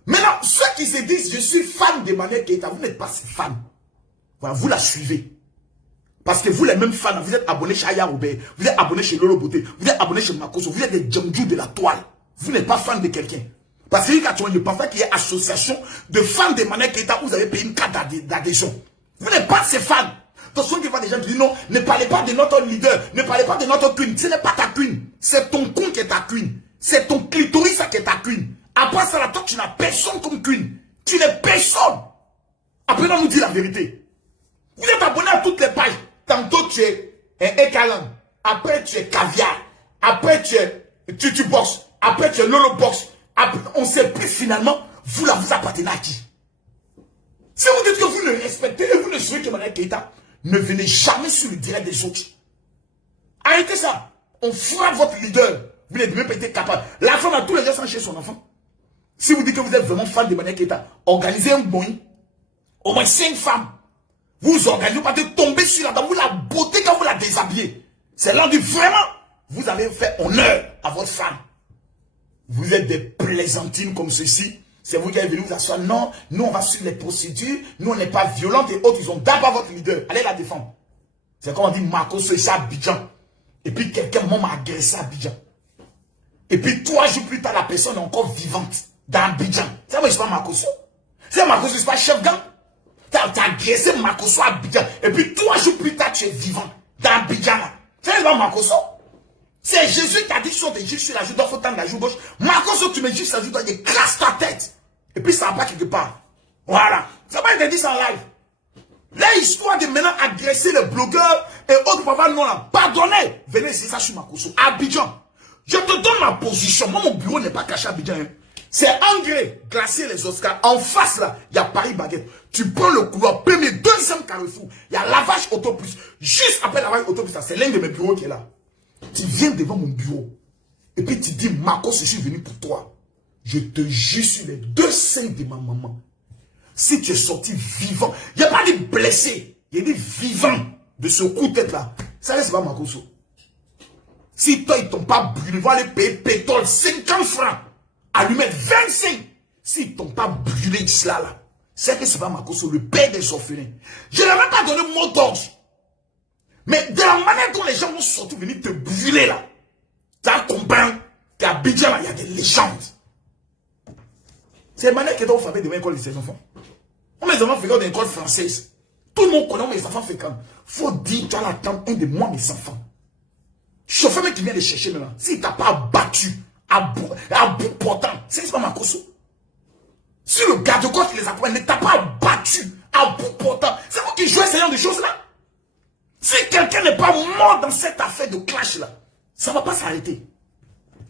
Maintenant, ceux qui se disent, je suis fan d'Emmanuel Keita, vous n'êtes pas ses fans. Voilà, vous la suivez. Parce que vous, les mêmes fans, vous êtes abonnés chez Aya Robert, vous êtes abonnés chez Lolo Beauté, vous êtes abonnés chez Makoso, vous êtes des Djamdjou de la toile. Vous n'êtes pas fan de quelqu'un. Parce que je pense pas qu'il y ait association de fans de Emmanuel Keïta où vous avez payé une carte d'adhésion. Vous n'êtes pas de ces fans. Attention, qu'il y a des gens qui disent non, ne parlez pas de notre leader, ne parlez pas de notre queen. Ce n'est pas ta queen. C'est ton con qui est ta queen. C'est ton clitoris qui est ta queen. Après ça, là, toi, tu n'as personne comme queen. Tu n'es personne. Après, on nous dit la vérité. Vous êtes abonné à toutes les pages. Tantôt, tu es Ekalan. Après, tu es Caviar. Après, tu es Tutubox. Après, tu es Lolo Box. Après, on ne sait plus finalement, vous là, vous appartenez à qui. Si vous dites que vous ne respectez et vous ne souhaitez que Emmanuel Keïta, ne venez jamais sur le direct des autres. Arrêtez ça. On frappe votre leader. Vous n'êtes même pas été capable. La femme a tous les gens sont chez son enfant. Si vous dites que vous êtes vraiment fan de Emmanuel Keïta, organisez un bon. Au moins 5 femmes. Vous organisez pas de tomber sur la dame. Vous la beauté quand vous la déshabillez. C'est là où vraiment, vous avez fait honneur à votre femme. Vous êtes des plaisantines comme ceci. C'est vous qui avez venu vous asseoir. Non, nous on va suivre les procédures. Nous on n'est pas violentes et autres. Ils ont d'abord votre leader. Allez la défendre. C'est comme on dit Marco c'est à Abidjan. Et puis quelqu'un m'a agressé à Abidjan. Et puis 3 jours plus tard, la personne est encore vivante dans Abidjan. C'est moi, je ne suis pas Marco. C'est Marco, je ne suis pas chef gang. Tu as agressé Marco à Abidjan. Et puis 3 jours plus tard, tu es vivant dans Abidjan. C'est pas Marco. C'est Jésus qui a dit sur tes juges sur la joue droite, faut tendre la joue gauche. Marco, tu me dis sur la joue droite, il écrase ta tête. Et puis ça va pas quelque part. Voilà. Ça va être dit ça en live. L'histoire de maintenant agresser les blogueurs et autres papas non là. Pardonnez. Venez, c'est ça sur Marco. Abidjan. Je te donne ma position. Moi, mon bureau n'est pas caché à Abidjan. Hein. C'est Angré, glacier les Oscars. En face, là, il y a Paris Baguette. Tu prends le couloir, premier, deuxième carrefour. Il y a lavage autobus. Juste après lavage autobus, c'est l'un de mes bureaux qui est là. Tu viens devant mon bureau. Et puis tu dis, Marco, je suis venu pour toi. Je te jure sur les 2 seins de ma maman. Si tu es sorti vivant, il n'y a pas dit blessé. Il y a dit vivant de ce coup de tête là. Ça, c'est pas Marco. Si toi, ils t'ont pas brûlé, ils vont aller payer pétrole 50 francs. À lui mettre 25. S'ils t'ont pas brûlé cela là, c'est que c'est pas Makoso, le père des orphelins. Je n'ai même pas donné mot d'ordre. Mais de la manière dont les gens vont surtout venir te brûler là, tu as compris qu'à Abidjan, il y a des légendes. C'est la manière qui est au famille de l'école de ses enfants. On mes enfants fréquentent une école française. Tout le monde connaît mes enfants fréquentent. Faut dire, tu as l'attente un de moi, mes enfants. Chauffeur qui vient les chercher maintenant, s'il t'a pas battu à bout portant, c'est pas Makoso. Si le garde-côte qui les accompagne ne t'a pas battu à bout portant, c'est vous qui jouez ce genre de choses là. Si quelqu'un n'est pas mort dans cette affaire de clash là, ça ne va pas s'arrêter.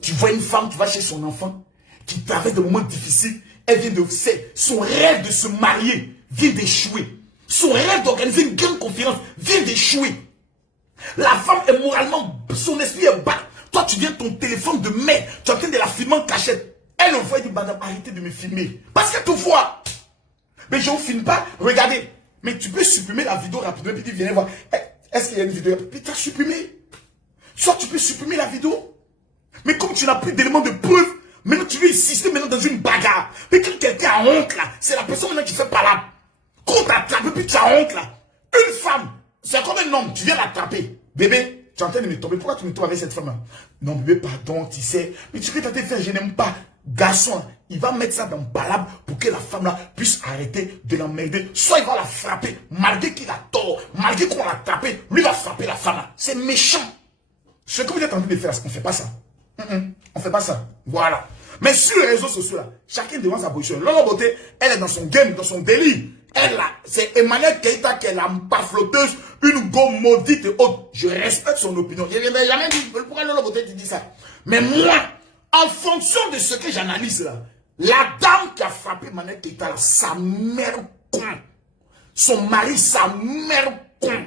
Tu vois une femme qui va chez son enfant, qui traverse des moments difficiles, elle vient de son rêve de se marier vient d'échouer. Son rêve d'organiser une grande conférence vient d'échouer. La femme est moralement, son esprit est bas. Toi, tu viens ton téléphone de merde, tu es en train de la filmer en cachette. Elle envoie et dit, madame, arrêtez de me filmer. Parce que tu vois. Mais je ne filme pas, regardez. Mais tu peux supprimer la vidéo rapidement, puis tu viens voir. Est-ce qu'il y a une vidéo? Puis tu as supprimé. Soit tu peux supprimer la vidéo. Mais comme tu n'as plus d'éléments de preuve, maintenant tu veux insister maintenant dans une bagarre. Mais quand quelqu'un a honte là, c'est la personne maintenant qui fait pas là. Quand tu attrapes, puis tu as honte là. Une femme, c'est comme un homme, tu viens l'attraper. Bébé, tu es en train de me tomber. Pourquoi tu me tombes avec cette femme-là? Non, bébé, pardon, tu sais. Mais tu peux t'en faire, je n'aime pas. Garçon, il va mettre ça dans palabre pour que la femme-là puisse arrêter de l'emmerder. Soit il va la frapper, malgré qu'il a tort, malgré qu'on l'a tapé, lui va frapper la femme-là. C'est méchant. Ce que vous êtes en train de faire, on ne fait pas ça. On ne fait pas ça. Voilà. Mais sur les réseaux sociaux, là, chacun demande sa position. Lolo Beauté, elle est dans son game, dans son délire. Elle, là, c'est Emmanuel Keïta qui est la pafloteuse, une go maudite et autre. Je respecte son opinion. Je n'ai jamais dit, pourquoi Lolo Beauté tu dis ça? Mais moi, en fonction de ce que j'analyse là, la dame qui a frappé Emmanuel Keïta, sa mère con, son mari, sa mère con,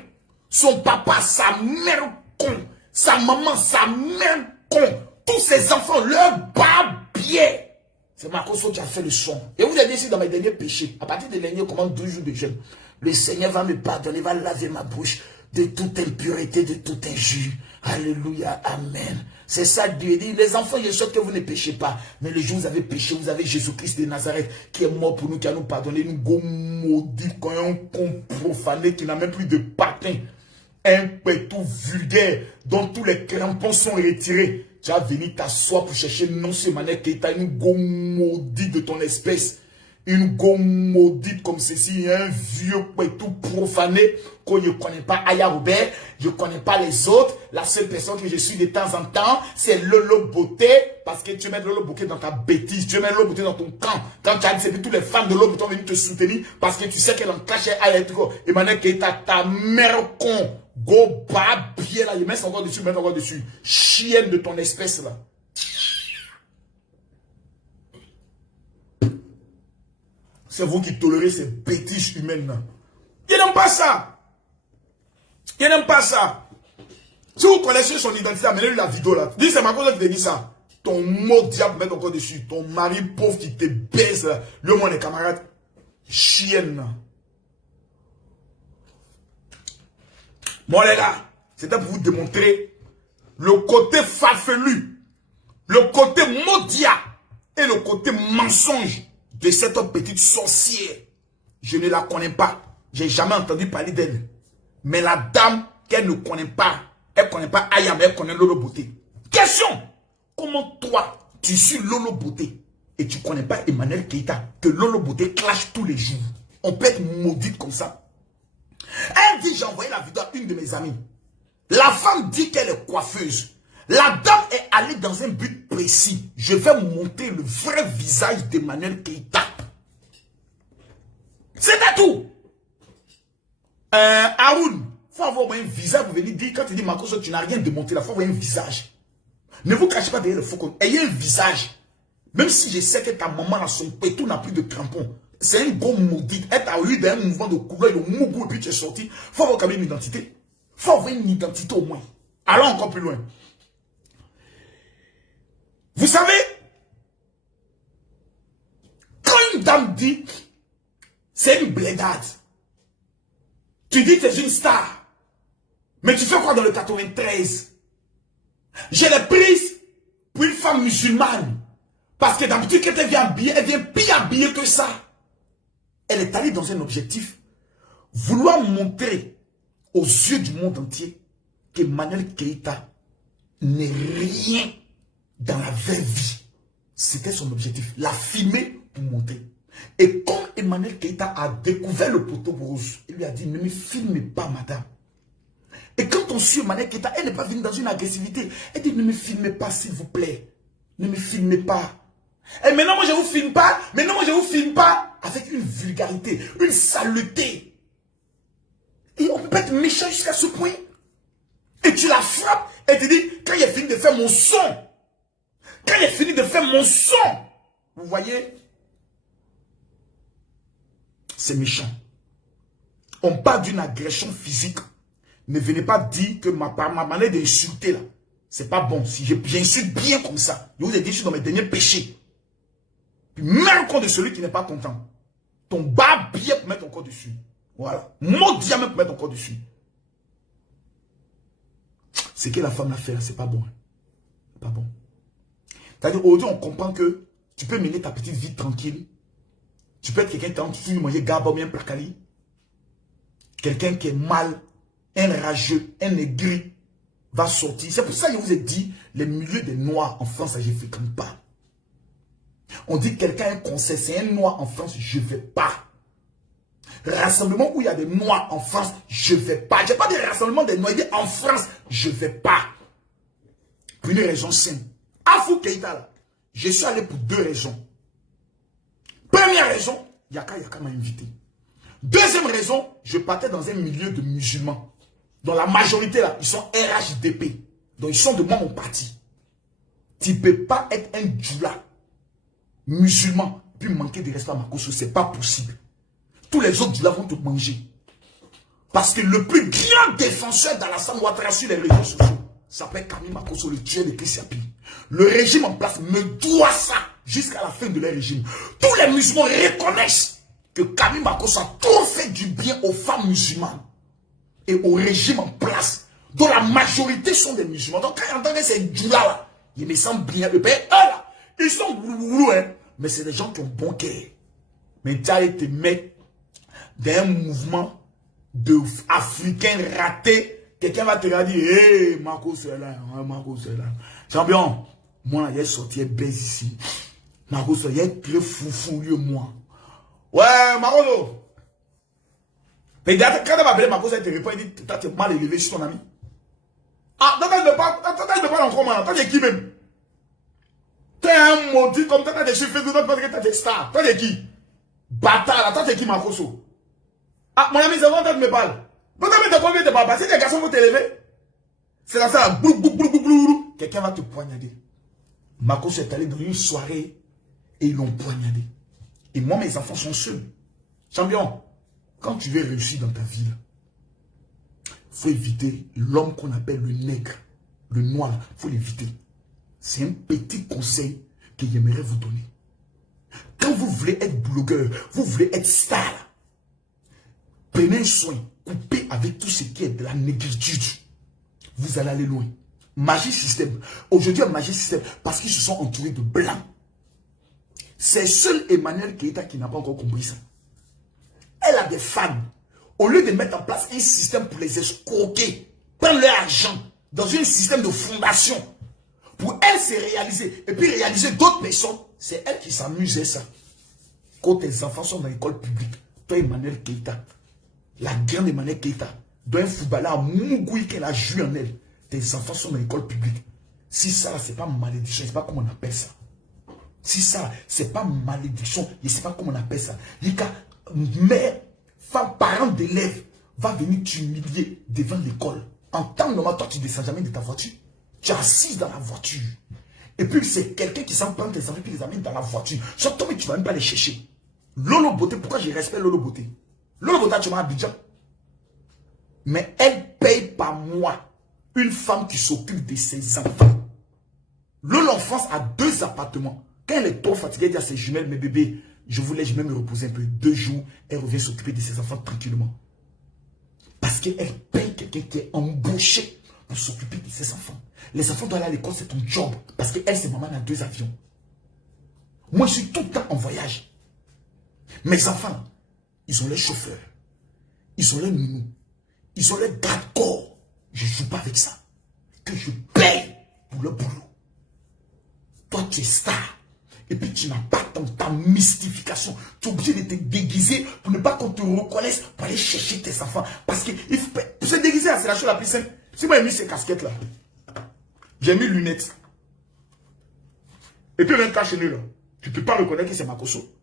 son papa, sa mère con, sa maman, sa mère con, tous ses enfants, leur barbier. C'est Makoso qui a fait le son. Et vous avez dit dans mes derniers péchés, à partir des derniers, comment 12 jours de jeûne, le Seigneur va me pardonner, va laver ma bouche de toute impureté, de toute injure. Alléluia, amen. C'est ça que Dieu dit. Les enfants, je sais que vous ne péchez pas. Mais le jour où vous avez péché, vous avez Jésus-Christ de Nazareth qui est mort pour nous, qui a nous pardonné. Nous, go maudit, quand un con profané qui n'a même plus de patin. Un pétou vulgaire dont tous les crampons sont retirés. tu vas venir t'asseoir pour chercher non seulement Keïta, une go maudite de ton espèce. Une go maudite comme ceci, un vieux tout profané, qu'on ne connaît pas Aya Robert, je ne connais pas les autres. La seule personne que je suis de temps en temps, c'est Lolo Beauté, parce que tu mets Lolo Beauté dans ta bêtise, tu mets Lolo Beauté dans ton camp. Quand tu as dit, c'est tous les fans de Lolo Beauté ont venu te soutenir, parce que tu sais qu'elle en cachait à l'être. Emmanuel Keïta, ta mère con, go bas, bien là, il met encore dessus, chienne de ton espèce là. C'est vous qui tolérez ces bêtises humaines. Il n'aime pas ça. Il n'aime pas ça. Si vous connaissez son identité, amenez-lui la vidéo là. Dis, c'est ma cause qui te dit ça. Ton mot diable met encore dessus. Ton mari pauvre qui te baise là. Le monde est camarade. Chienne. Bon les gars, c'était pour vous démontrer le côté farfelu, le côté maudit et le côté mensonge de cette petite sorcière. Je ne la connais pas. J'ai jamais entendu parler d'elle. Mais la dame qu'elle ne connaît pas, elle ne connaît pas Aya, mais elle connaît Lolo Beauté. Question. Comment toi, tu suis Lolo Beauté et tu ne connais pas Emmanuel Keïta, que Lolo Beauté clash tous les jours? On peut être maudite comme ça. Elle dit, j'ai envoyé la vidéo à une de mes amies. La femme dit qu'elle est coiffeuse. La dame est allée dans un but précis. Je vais montrer le vrai visage d'Emmanuel Keïta. C'est tout. Haroun, il faut avoir un visage pour venir dire, quand tu dis Marcos, tu n'as rien démonté, il faut avoir un visage. Ne vous cachez pas derrière le faucon. Ayez un visage. Même si je sais que ta maman a son pétou n'a plus de crampons. C'est un gros maudit. Elle t'a eu d'un mouvement de couleur, le mougou, et puis tu es sorti. Il faut avoir quand même une identité. Il faut avoir une identité au moins. Allons encore plus loin. Vous savez, quand une dame dit, c'est une blédade, tu dis que tu es une star, mais tu fais quoi dans le 93? Je l'ai prise pour une femme musulmane, parce que d'habitude, quand elle vient habiller, elle vient pire habillée que ça. Elle est allée dans un objectif, vouloir montrer aux yeux du monde entier qu'Emmanuel Keïta n'est rien dans la vraie vie. C'était son objectif. La filmer pour monter. Et quand Emmanuel Keïta a découvert le poteau rose, il lui a dit, ne me filmez pas, madame. Et quand on suit Emmanuel Keïta, elle n'est pas venue dans une agressivité. Elle dit, ne me filmez pas, s'il vous plaît. Ne me filmez pas. Et maintenant, moi, je ne vous filme pas. Maintenant, moi, je ne vous filme pas. Avec une vulgarité, une saleté. Et on peut être méchant jusqu'à ce point. Et tu la frappes. Et tu dis, quand il a fini de faire mon son, quand il a fini de faire mon son, vous voyez, c'est méchant. On parle d'une agression physique. Ne venez pas dire que ma manière d'insulter là, c'est pas bon. Si j'insulte bien comme ça, je vous ai dit, je suis dans mes derniers péchés. Puis même compte de celui qui n'est pas content. Ton bas bien pour mettre encore dessus. Voilà. Mon diamant pour mettre encore dessus. Ce que la femme l'a fait là, c'est pas bon. C'est pas bon. C'est-à-dire, aujourd'hui, on comprend que tu peux mener ta petite vie tranquille. Tu peux être quelqu'un qui manger garba ou bien placali. Quelqu'un qui est mal, un rageux, un aigri, va sortir. C'est pour ça que je vous ai dit, les milieux des noirs en France, je ne fréquente pas. On dit que quelqu'un a un conseil, c'est un noir en France, je ne vais pas. Rassemblement où il y a des noirs en France, je ne vais pas. Je n'ai pas dit rassemblement des noirs, il dit en France, je ne vais pas. Pour une raison simple. Afou Keïta, là, je suis allé pour deux raisons. Première raison, Yaka m'a invité. Deuxième raison, je partais dans un milieu de musulmans. Dont la majorité là, ils sont RHDP. Donc ils sont de moi mon parti. Tu ne peux pas être un djoula musulman puis manquer de respect à Makosso, c'est pas possible. Tous les autres djoulas vont te manger. Parce que le plus grand défenseur d'Alassane Ouattara sur les réseaux sociaux s'appelle Kami Makosso, le tueur de Christiapi. Le régime en place me doit ça jusqu'à la fin de leur régime. Tous les musulmans reconnaissent que Kami Makosso a trop fait du bien aux femmes musulmanes et au régime en place, dont la majorité sont des musulmans. Donc quand j'entends ces djoulas là, ils me semblent bien. Le père, là, ils sont boulou, hein, mais c'est des gens qui ont bon cœur. Mais tu allais te mettre dans un mouvement d'Africains ratés. Quelqu'un va te dire, hé, Marco c'est là, Marco c'est là. Champion, moi, il y a sorti un baise ici. Maroso, il y a très foufou, lui, moi. Ouais, Maroso. Mais quand elle m'a appelé Maroso, elle te répond, elle dit, t'es mal élevé sur ton ami. Ah, toi, elle ne parle encore mal. Toi, t'es qui même? T'es un maudit comme toi, t'as des chiffres, parce que t'as des stars. Toi, t'es qui? Bâtard, toi, t'es qui, Maroso? Ah, mon ami, c'est bon, toi, tu me parles. Toi, t'as combien de papas? Si les garçons vont t'élever, c'est là ça, quelqu'un va te poignarder. Maroso est allé dans une soirée et ils l'ont poignardé. Et moi, mes enfants sont seuls. Champion, quand tu veux réussir dans ta vie, il faut éviter l'homme qu'on appelle le nègre, le noir. Il faut l'éviter. C'est un petit conseil que j'aimerais vous donner. Quand vous voulez être blogueur, vous voulez être star, prenez soin, coupez avec tout ce qui est de la négritude. Vous allez aller loin. Magie système. Aujourd'hui, magie système, parce qu'ils se sont entourés de blancs. C'est seul Emmanuel Keïta qui n'a pas encore compris ça. Elle a des fans. Au lieu de mettre en place un système pour les escroquer, prendre leur argent dans un système de fondation, pour elle se réaliser et puis réaliser d'autres personnes, c'est elle qui s'amusait ça. Quand tes enfants sont dans l'école publique, toi Emmanuel Keïta, la grande Emmanuel Keïta, d'un footballeur Mougoui qu'elle a joué en elle, tes enfants sont dans l'école publique. Si ça, c'est pas malédiction, je ne sais pas comment on appelle ça. Si ça, c'est pas malédiction, je ne sais pas comment on appelle ça. Mais, femme, parent d'élève, va venir t'humilier devant l'école. En temps normal, toi, tu ne descends jamais de ta voiture. Tu es assise dans la voiture. Et puis, c'est quelqu'un qui s'en prend tes enfants et les amène dans la voiture. Sauf toi, mais tu ne vas même pas les chercher. Lolo Beauté, pourquoi je respecte Lolo Beauté? Lolo Beauté, tu m'as à Abidjan. Mais elle paye par mois une femme qui s'occupe de ses enfants. Lolo Enfance a 2 appartements. Quand elle est trop fatiguée, elle dit à ses jumelles, mes bébés, je vais me reposer un peu. 2 jours, elle revient s'occuper de ses enfants tranquillement. Parce qu'elle paye quelqu'un qui est embauché pour s'occuper de ses enfants. Les enfants doivent aller à l'école, c'est ton job. Parce qu'elle, c'est maman, a 2 avions. Moi, je suis tout le temps en voyage. Mes enfants, ils ont les chauffeurs. Ils ont les nounous. Ils ont les garde-corps. Je ne joue pas avec ça. Que je paye pour le boulot. Toi, tu es star. Et puis, tu n'as pas ta mystification. Tu es obligé de te déguiser pour ne pas qu'on te reconnaisse, pour aller chercher tes enfants. Parce que pour se déguiser, c'est la chose la plus simple. Si moi j'ai mis ces casquettes-là, j'ai mis lunettes. Et puis, un cache-nez là. Tu ne peux pas reconnaître que c'est Makosso.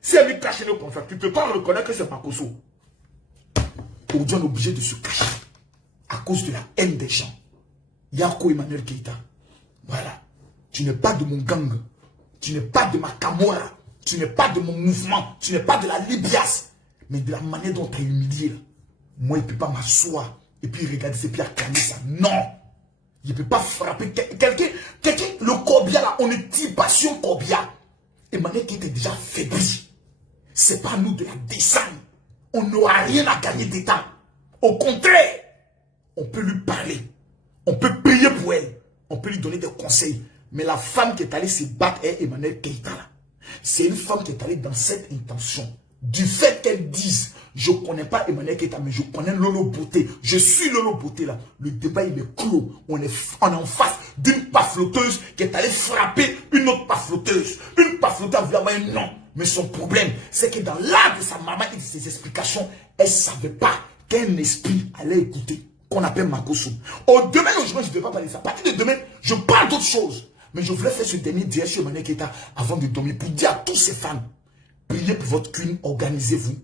Si elle met cache-nez comme ça, tu ne peux pas reconnaître que c'est Makosso. Aujourd'hui, on est obligé de se cacher. À cause de la haine des gens. Yako Emmanuel Keïta. Voilà. Tu n'es pas de mon gang. Tu n'es pas de ma Camorra. Tu n'es pas de mon mouvement. Tu n'es pas de la Libias. Mais de la manière dont tu as humilié. Là. Moi, il ne peut pas m'asseoir. Et puis regarder ses pieds à calmer ça. Non. Il ne peut pas frapper quelqu'un. Le Corbia là, on est dit passion Corbia. Emmanuel qui était déjà faibli. C'est pas à nous de la descendre. On n'aura rien à gagner d'État. Au contraire, on peut lui parler. On peut prier pour elle. On peut lui donner des conseils. Mais la femme qui est allée se battre est Emmanuel Keïta. C'est une femme qui est allée dans cette intention. Du fait qu'elle dise, je ne connais pas Emmanuel Keïta, mais je connais Lolo Beauté. Je suis Lolo Beauté là. Le débat il est clos. On est en face d'une pafloteuse qui est allée frapper une autre pafloteuse. Une pafloteuse a voulu avoir un nom. Mais son problème, c'est que dans l'art de sa maman et de ses explications, elle ne savait pas qu'un esprit allait écouter, qu'on appelle Makosso. Demain, je ne vais pas parler de ça. À partir de demain, je parle d'autre chose. Mais je voulais faire ce dernier direct sur Emmanuel Keïta avant de dormir pour dire à tous ces fans, priez pour votre queen, organisez-vous.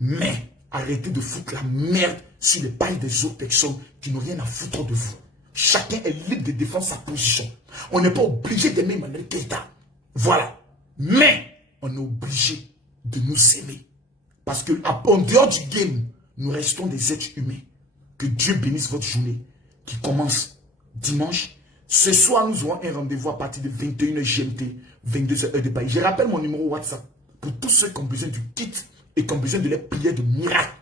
Mais arrêtez de foutre la merde sur les pailles des autres personnes qui n'ont rien à foutre de vous. Chacun est libre de défendre sa position. On n'est pas obligé d'aimer Emmanuel Keïta. Voilà. Mais on est obligé de nous aimer. Parce que en dehors du game, nous restons des êtres humains. Que Dieu bénisse votre journée qui commence dimanche. Ce soir, nous aurons un rendez-vous à partir de 21h GMT, 22h de Paris. Je rappelle mon numéro WhatsApp pour tous ceux qui ont besoin du kit et qui ont besoin de les prières de miracle.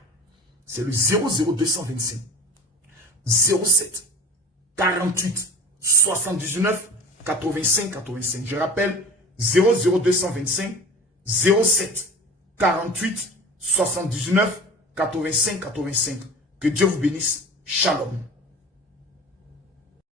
C'est le 00225 07 48 79 85 85. Je rappelle 00225 07 48 79 85 85. Que Dieu vous bénisse. Shalom.